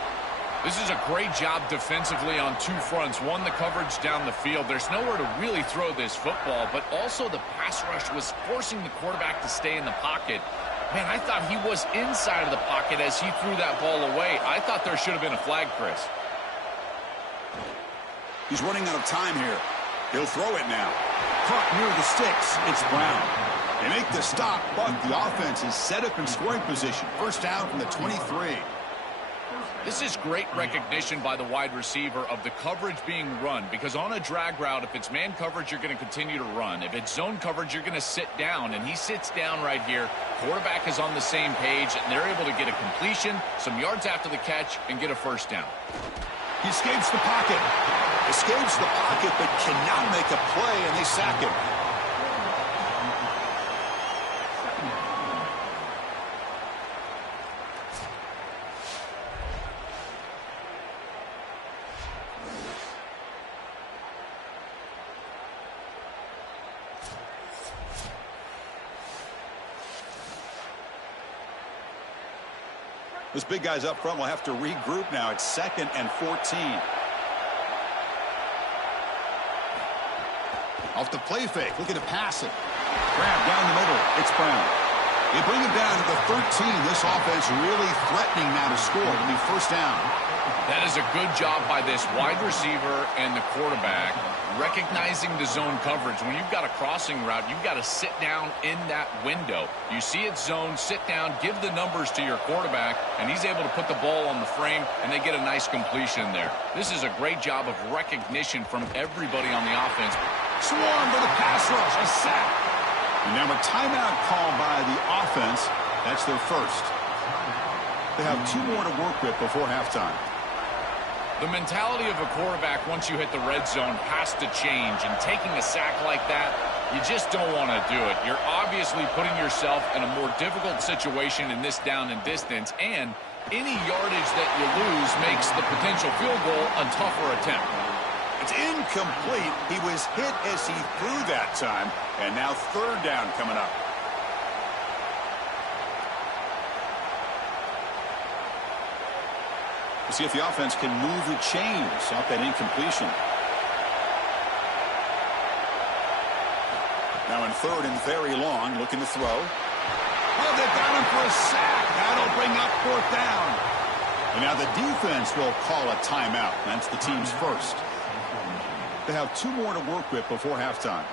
This is a great job defensively on 2 fronts. One, the coverage down the field. There's nowhere to really throw this football, but also the pass rush was forcing the quarterback to stay in the pocket. Man, I thought he was inside of the pocket as he threw that ball away. I thought there should have been a flag, Chris. He's running out of time here. He'll throw it now. Caught near the sticks. It's Brown. They make the stop, but the offense is set up in scoring position. First down from the 23. This is great recognition by the wide receiver of the coverage being run, because on a drag route, if it's man coverage, you're going to continue to run. If it's zone coverage, you're going to sit down, and he sits down right here. Quarterback is on the same page, and they're able to get a completion, some yards after the catch, and get a first down. He escapes the pocket. Escapes the pocket, but cannot make a play, and they sack him. Those big guys up front will have to regroup now. It's 2nd and 14. Off the play fake, looking to pass it. Grab down the middle. It's Brown. They bring it down to the 13. This offense really threatening now to score. It'll be first down. That is a good job by this wide receiver and the quarterback recognizing the zone coverage. When you've got a crossing route, you've got to sit down in that window. You see it zone, sit down, give the numbers to your quarterback, and he's able to put the ball on the frame, and they get a nice completion there. This is a great job of recognition from everybody on the offense. Swarm for the pass rush, a sack. And now a timeout called by the offense. That's their first. They have 2 more to work with before halftime. The mentality of a quarterback once you hit the red zone has to change, and taking a sack like that, you just don't want to do it. You're obviously putting yourself in a more difficult situation in this down and distance, and any yardage that you lose makes the potential field goal a tougher attempt. It's incomplete. He was hit as he threw that time, and now 3rd down coming up. We'll see if the offense can move the chains off that incompletion. Now in 3rd and very long, looking to throw. Oh, they've got him for a sack. That'll bring up 4th down. And now the defense will call a timeout. That's the team's first. They have 2 more to work with before halftime.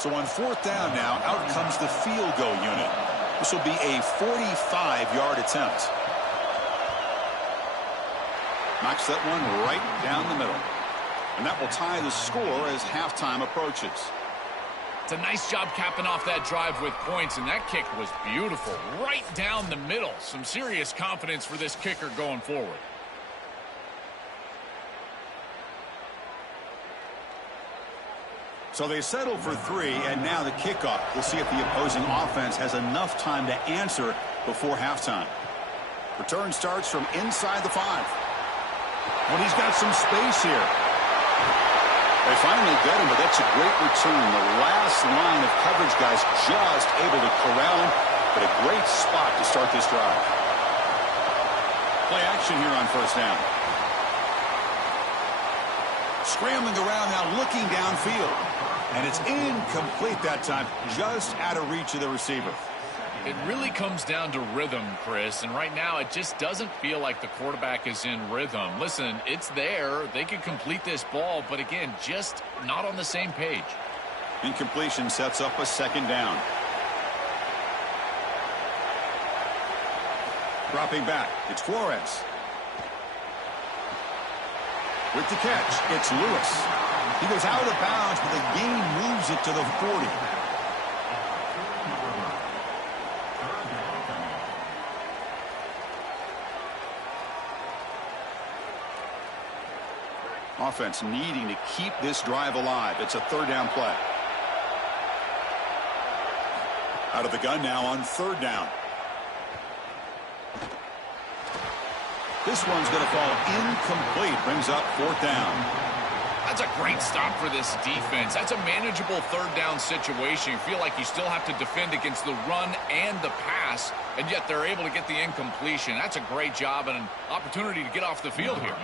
So on 4th down now, out comes the field goal unit. This will be a 45-yard attempt. Knocks that one right down the middle. And that will tie the score as halftime approaches. It's a nice job capping off that drive with points, and that kick was beautiful. Right down the middle. Some serious confidence for this kicker going forward. So they settle for 3, and now the kickoff. We'll see if the opposing offense has enough time to answer before halftime. Return starts from inside the 5. Well, he's got some space here. They finally get him, but that's a great return. The last line of coverage guys just able to corral him, but a great spot to start this drive. Play action here on 1st down. Scrambling around now, looking downfield. And it's incomplete that time, just out of reach of the receiver. It really comes down to rhythm, Chris, and right now it just doesn't feel like the quarterback is in rhythm. Listen, it's there. They can complete this ball, but again, just not on the same page. Incompletion sets up a 2nd down. Dropping back, it's Flores. With the catch, it's Lewis. He goes out of bounds, but the gain moves it to the 40. Offense needing to keep this drive alive. It's a 3rd down play. Out of the gun now on 3rd down. This one's going to fall incomplete. Brings up 4th down. That's a great stop for this defense. That's a manageable 3rd down situation. You feel like you still have to defend against the run and the pass, and yet they're able to get the incompletion. That's a great job and an opportunity to get off the field here.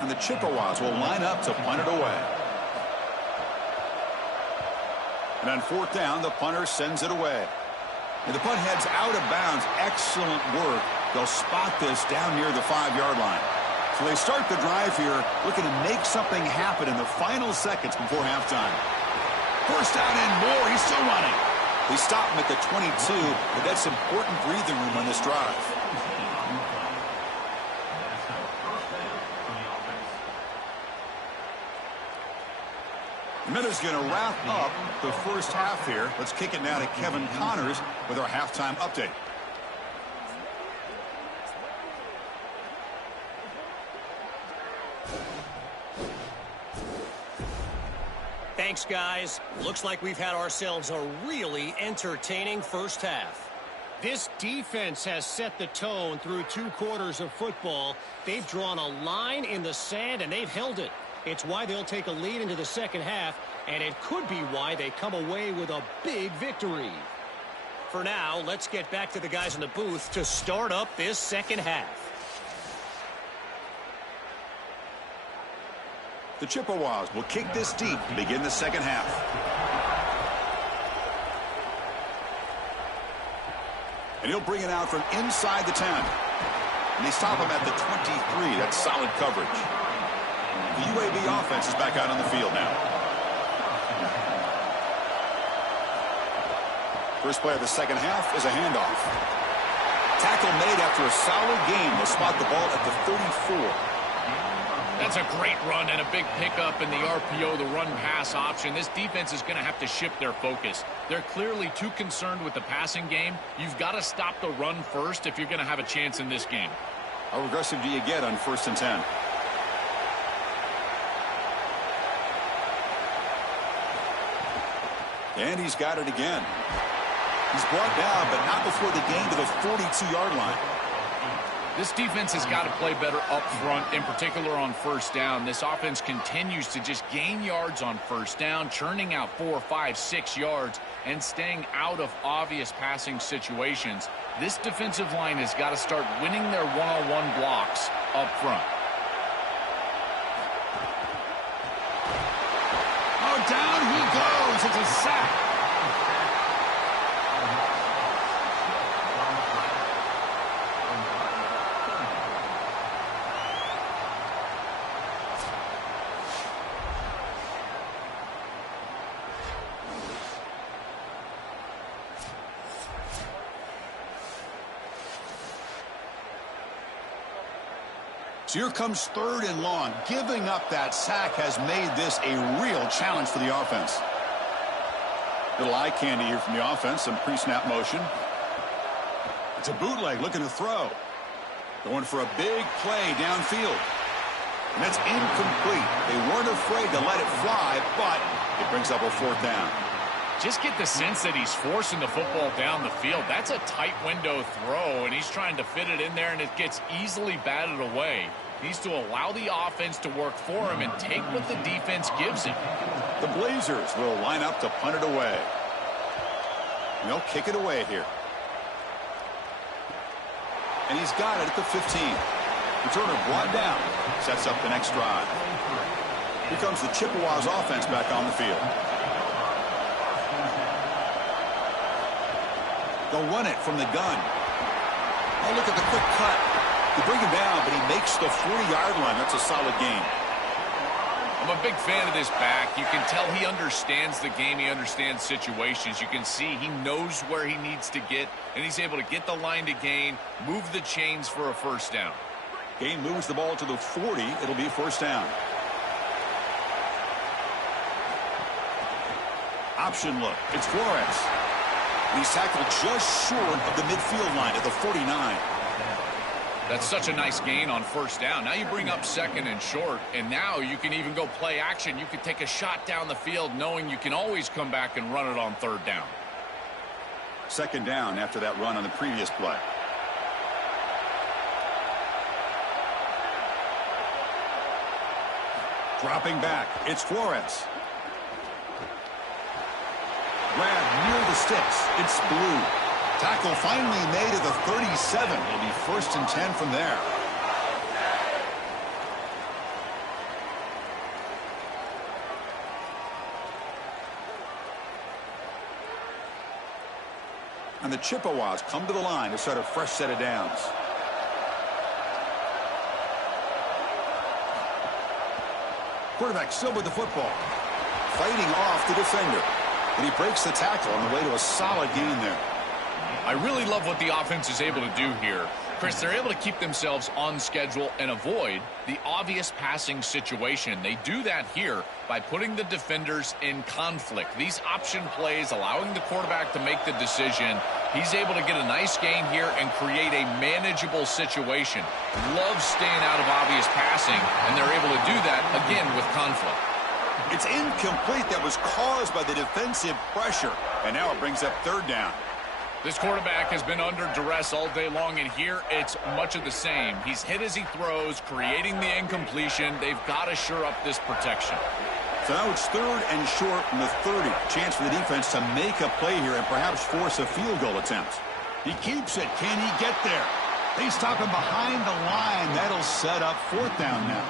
And the Chippewas will line up to punt it away. And on 4th down, the punter sends it away. And the punt heads out of bounds. Excellent work. They'll spot this down near the 5-yard line. So they start the drive here, looking to make something happen in the final seconds before halftime. First down and more. He's still running. They stop him at the 22, but that's important breathing room on this drive. The Minutes going to wrap up the first half here. Let's kick it now to Kevin Connors with our halftime update. Thanks, guys. Looks like we've had ourselves a really entertaining first half. This defense has set the tone through 2 quarters of football. They've drawn a line in the sand, and they've held it. It's why they'll take a lead into the second half, and it could be why they come away with a big victory. For now, let's get back to the guys in the booth to start up this second half. The Chippewas will kick this deep to begin the second half. And he'll bring it out from inside the 10. And they stop him at the 23. That's solid coverage. The UAB offense is back out on the field now. First play of the second half is a handoff. Tackle made after a solid gain. They'll spot the ball at the 34. That's a great run and a big pickup in the RPO, the run-pass option. This defense is going to have to shift their focus. They're clearly too concerned with the passing game. You've got to stop the run first if you're going to have a chance in this game. How aggressive do you get on 1st and 10? And he's got it again. He's brought down, but not before the gain to the 42-yard line. This defense has got to play better up front, in particular on 1st down. This offense continues to just gain yards on 1st down, churning out 4, 5, 6 yards, and staying out of obvious passing situations. This defensive line has got to start winning their one-on-one blocks up front. Oh, down he goes. It's a sack. So here comes 3rd and long. Giving up that sack has made this a real challenge for the offense. Little eye candy here from the offense. Some pre-snap motion. It's a bootleg looking to throw. Going for a big play downfield. And that's incomplete. They weren't afraid to let it fly, but it brings up a 4th down. Just get the sense that he's forcing the football down the field. That's a tight window throw, and he's trying to fit it in there, and it gets easily batted away. He needs to allow the offense to work for him and take what the defense gives him. The Blazers will line up to punt it away. And they'll kick it away here. And he's got it at the 15. Returner brought down. Sets up the next drive. Here comes the Chippewas offense back on the field. They'll run it from the gun. Oh, look at the quick cut. They bring him down, but he makes the 40-yard line. That's a solid gain. I'm a big fan of this back. You can tell he understands the game. He understands situations. You can see he knows where he needs to get, and he's able to get the line to gain, move the chains for a 1st down. Gain moves the ball to the 40. It'll be 1st down. Option look. It's Flores. He's tackled just short of the midfield line at the 49. That's such a nice gain on 1st down. Now you bring up 2nd and short, and now you can even go play action. You can take a shot down the field knowing you can always come back and run it on 3rd down. 2nd down after that run on the previous play. Dropping back. It's Flores. Grab near the sticks. It's Blue. Tackle finally made at the 37. It'll be 1st and 10 from there. And the Chippewas come to the line to start a fresh set of downs. Quarterback still with the football. Fighting off the defender. And he breaks the tackle on the way to a solid gain there. I really love what the offense is able to do here. Chris, they're able to keep themselves on schedule and avoid the obvious passing situation. They do that here by putting the defenders in conflict. These option plays allowing the quarterback to make the decision. He's able to get a nice gain here and create a manageable situation. Loves staying out of obvious passing, and they're able to do that, again, with conflict. It's incomplete. That was caused by the defensive pressure. And now it brings up 3rd down. This quarterback has been under duress all day long, and here it's much of the same. He's hit as he throws, creating the incompletion. They've got to shore up this protection. So now it's 3rd and short from the 30. Chance for the defense to make a play here and perhaps force a field goal attempt. He keeps it. Can he get there? They stop him behind the line. That'll set up 4th down now.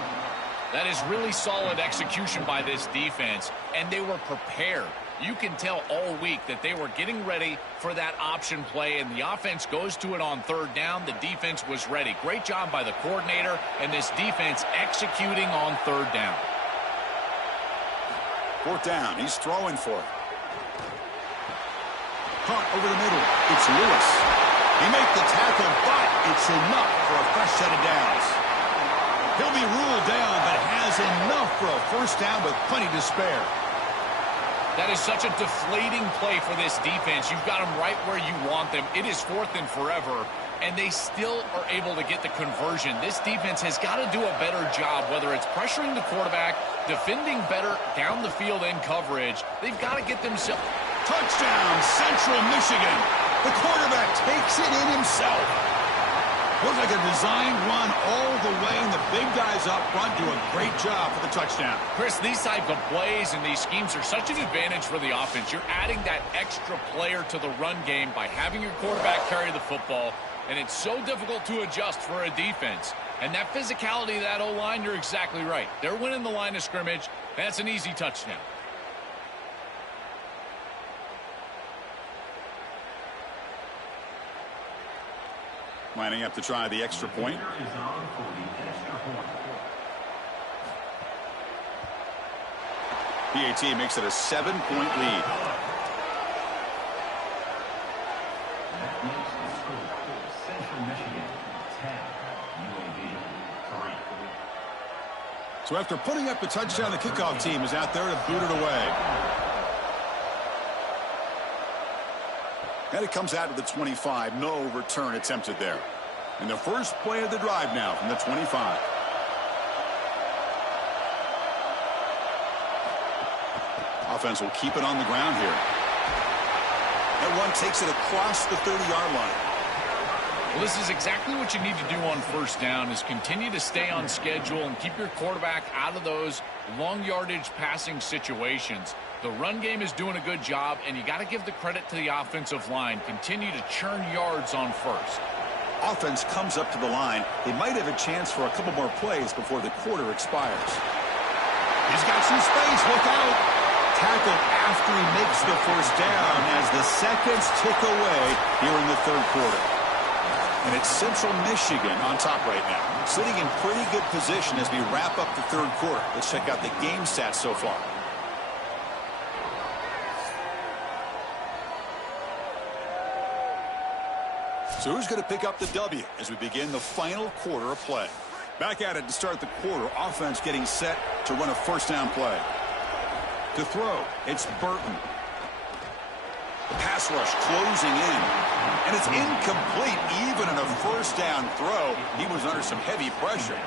That is really solid execution by this defense, and they were prepared. You can tell all week that they were getting ready for that option play, and the offense goes to it on 3rd down. The defense was ready. Great job by the coordinator and this defense executing on 3rd down. 4th down. He's throwing for it. Caught over the middle. It's Lewis. He makes the tackle, but it's enough for a fresh set of downs. He'll be ruled down, but has enough for a 1st down with plenty to spare. That is such a deflating play for this defense. You've got them right where you want them. It is 4th and forever, and they still are able to get the conversion. This defense has got to do a better job, whether it's pressuring the quarterback, defending better down the field in coverage. They've got to get themselves... Touchdown, Central Michigan. The quarterback takes it in himself. Looked like a designed run all the way, and the big guys up front do a great job for the touchdown. Chris, these type of plays and these schemes are such an advantage for the offense. You're adding that extra player to the run game by having your quarterback carry the football, and it's so difficult to adjust for a defense. And that physicality of that O-line, you're exactly right. They're winning the line of scrimmage. That's an easy touchdown. Lining up to try the extra point. PAT makes it a 7-point lead. So after putting up a touchdown, the kickoff team is out there to boot it away. And it comes out to the 25. No return attempted there. And the first play of the drive now from the 25. Offense will keep it on the ground here. That one takes it across the 30-yard line. Well, this is exactly what you need to do on 1st down, is continue to stay on schedule and keep your quarterback out of those long yardage passing situations. The run game is doing a good job, and you got to give the credit to the offensive line. Continue to churn yards on 1st. Offense comes up to the line. They might have a chance for a couple more plays before the quarter expires. He's got some space. Look out. Tackled after he makes the 1st down as the seconds tick away here in the 3rd quarter. And it's Central Michigan on top right now, sitting in pretty good position as we wrap up the 3rd quarter. Let's check out the game stats so far. So who's going to pick up the W as we begin the final quarter of play? Back at it to start the quarter. Offense getting set to run a 1st down play. To throw, it's Burton. The pass rush closing in. And it's incomplete. Even in a 1st down throw, he was under some heavy pressure.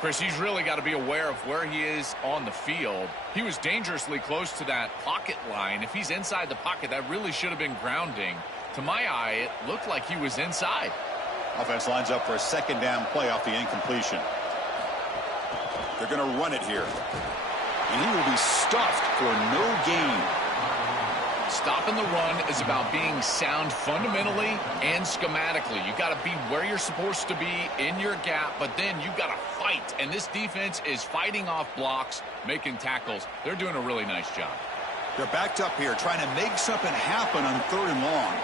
Chris, he's really got to be aware of where he is on the field. He was dangerously close to that pocket line. If he's inside the pocket, that really should have been grounding. To my eye, it looked like he was inside. Offense lines up for a 2nd down play off the incompletion. They're going to run it here. And he will be stuffed for no gain. Stopping the run is about being sound fundamentally and schematically. You got to be where you're supposed to be in your gap, but then you got to fight. And this defense is fighting off blocks, making tackles. They're doing a really nice job. They're backed up here, trying to make something happen on 3rd and long.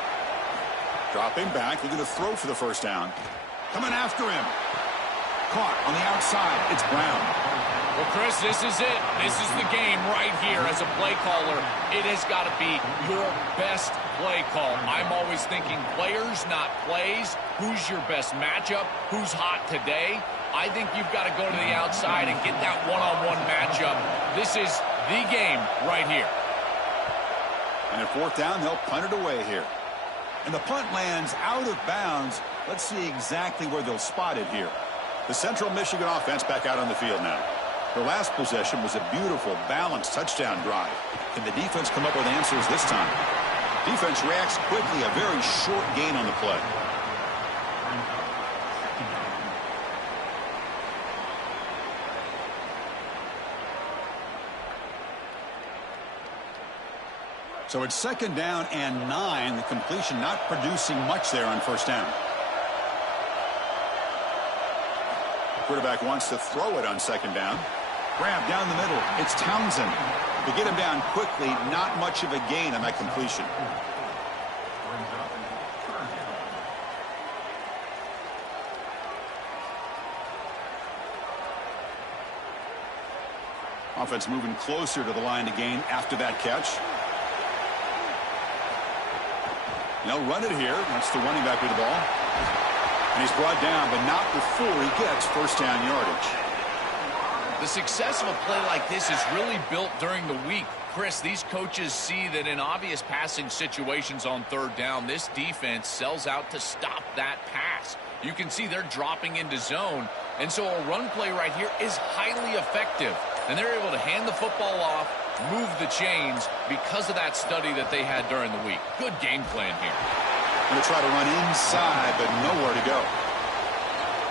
Dropping back, looking to throw for the 1st down. Coming after him. Caught on the outside. It's Brown. Well, Chris, this is it. This is the game right here as a play caller. It has got to be your best play call. I'm always thinking players, not plays. Who's your best matchup? Who's hot today? I think you've got to go to the outside and get that one-on-one matchup. This is the game right here. And at 4th down, they'll punt it away here. And the punt lands out of bounds. Let's see exactly where they'll spot it here. The Central Michigan offense back out on the field now. Their last possession was a beautiful, balanced touchdown drive. Can the defense come up with answers this time? Defense reacts quickly, a very short gain on the play. So it's 2nd down and 9. The completion not producing much there on 1st down. Quarterback wants to throw it on 2nd down. Grab down the middle. It's Townsend. To get him down quickly, not much of a gain on that completion. Offense moving closer to the line to gain after that catch. They'll run it here. That's the running back with the ball. And he's brought down, but not before he gets 1st down yardage. The success of a play like this is really built during the week. Chris, these coaches see that in obvious passing situations on 3rd down, this defense sells out to stop that pass. You can see they're dropping into zone, and so a run play right here is highly effective. And they're able to hand the football off, move the chains because of that study that they had during the week. Good game plan here. Going to try to run inside, but nowhere to go.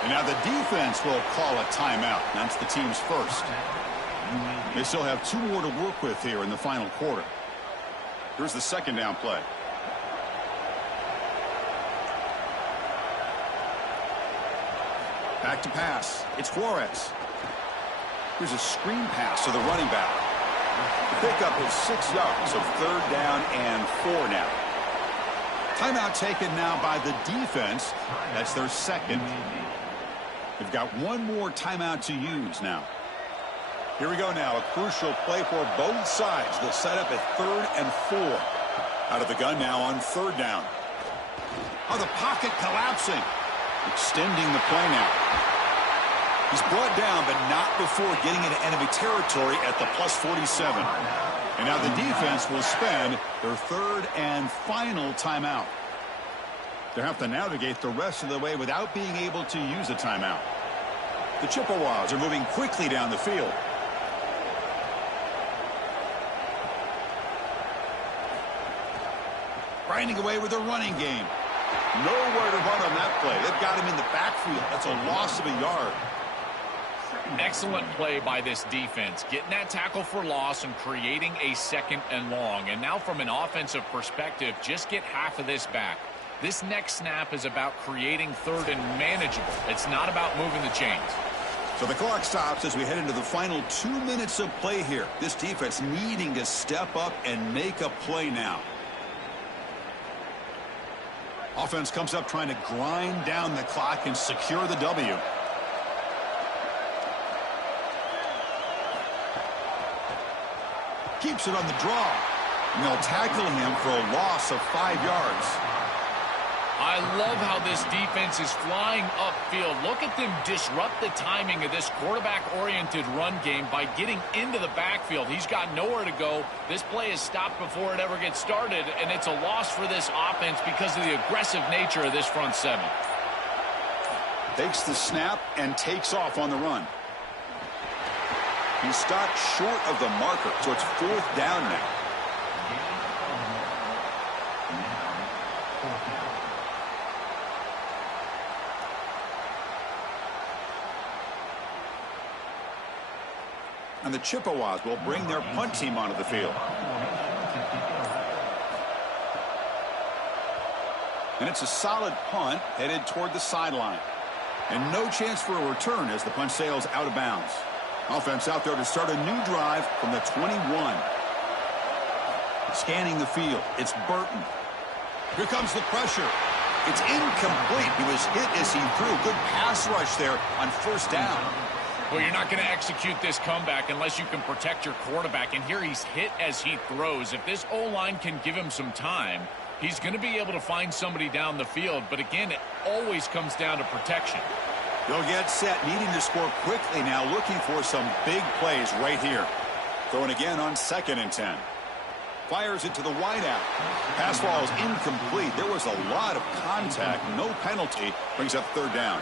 And now the defense will call a timeout. That's the team's first. They still have 2 more to work with here in the final quarter. Here's the 2nd down play. Back to pass. It's Flores. Here's a screen pass to the running back. The pickup is 6 yards, so 3rd down and 4 now. Timeout taken now by the defense. That's their 2nd. They've got 1 more timeout to use now. Here we go now. A crucial play for both sides. They'll set up at 3rd and 4. Out of the gun now on 3rd down. Oh, the pocket collapsing. Extending the play now. He's brought down, but not before getting into enemy territory at the +47. And now the defense will spend their 3rd and final timeout. They'll have to navigate the rest of the way without being able to use a timeout. The Chippewas are moving quickly down the field. Grinding away with a running game. Nowhere to run on that play. They've got him in the backfield. That's a loss of a yard. Excellent play by this defense, getting that tackle for loss and creating a 2nd and long. And now from an offensive perspective, just get half of this back. This next snap is about creating 3rd and manageable. It's not about moving the chains. So the clock stops as we head into the final 2 minutes of play here. This defense needing to step up and make a play now. Offense comes up trying to grind down the clock and secure the W. Keeps it on the draw. And they'll tackle him for a loss of 5 yards. I love how this defense is flying upfield. Look at them disrupt the timing of this quarterback-oriented run game by getting into the backfield. He's got nowhere to go. This play is stopped before it ever gets started, and it's a loss for this offense because of the aggressive nature of this front 7. Takes the snap and takes off on the run. He's stopped short of the marker, so it's 4th down now. And the Chippewas will bring their punt team onto the field. And it's a solid punt headed toward the sideline. And no chance for a return as the punt sails out of bounds. Offense out there to start a new drive from the 21. Scanning the field. It's Burton. Here comes the pressure. It's incomplete. He was hit as he threw. Good pass rush there on 1st down. Well, you're not going to execute this comeback unless you can protect your quarterback. And here he's hit as he throws. If this O-line can give him some time, he's going to be able to find somebody down the field. But again, it always comes down to protection. They'll get set, needing to score quickly now, looking for some big plays right here. Throwing again on 2nd and 10. Fires it to the wideout. Pass ball is incomplete. There was a lot of contact. No penalty. Brings up 3rd down.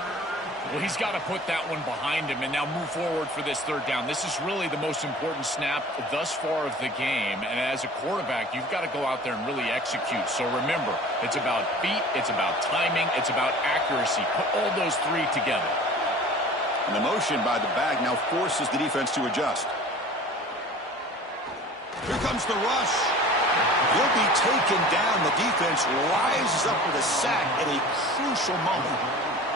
Well, he's got to put that one behind him and now move forward for this 3rd down. This is really the most important snap thus far of the game. And as a quarterback, you've got to go out there and really execute. So remember, it's about feet, it's about timing, it's about accuracy. Put all those 3 together. And the motion by the back now forces the defense to adjust. Here comes the rush. He'll be taken down. The defense rises up with a sack at a crucial moment.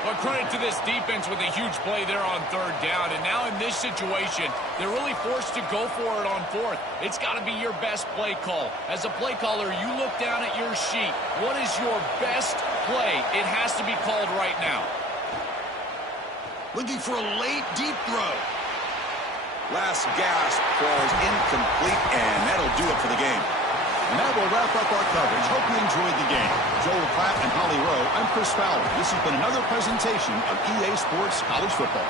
But credit to this defense with a huge play there on third down. And now in this situation, they're really forced to go for it on fourth. It's got to be your best play call. As a play caller, you look down at your sheet. What is your best play? It has to be called right now. Looking for a late, deep throw. Last gasp falls incomplete, and that'll do it for the game. And that will wrap up our coverage. Hope you enjoyed the game. Joel Klatt and Holly Rowe, I'm Chris Fowler. This has been another presentation of EA Sports College Football.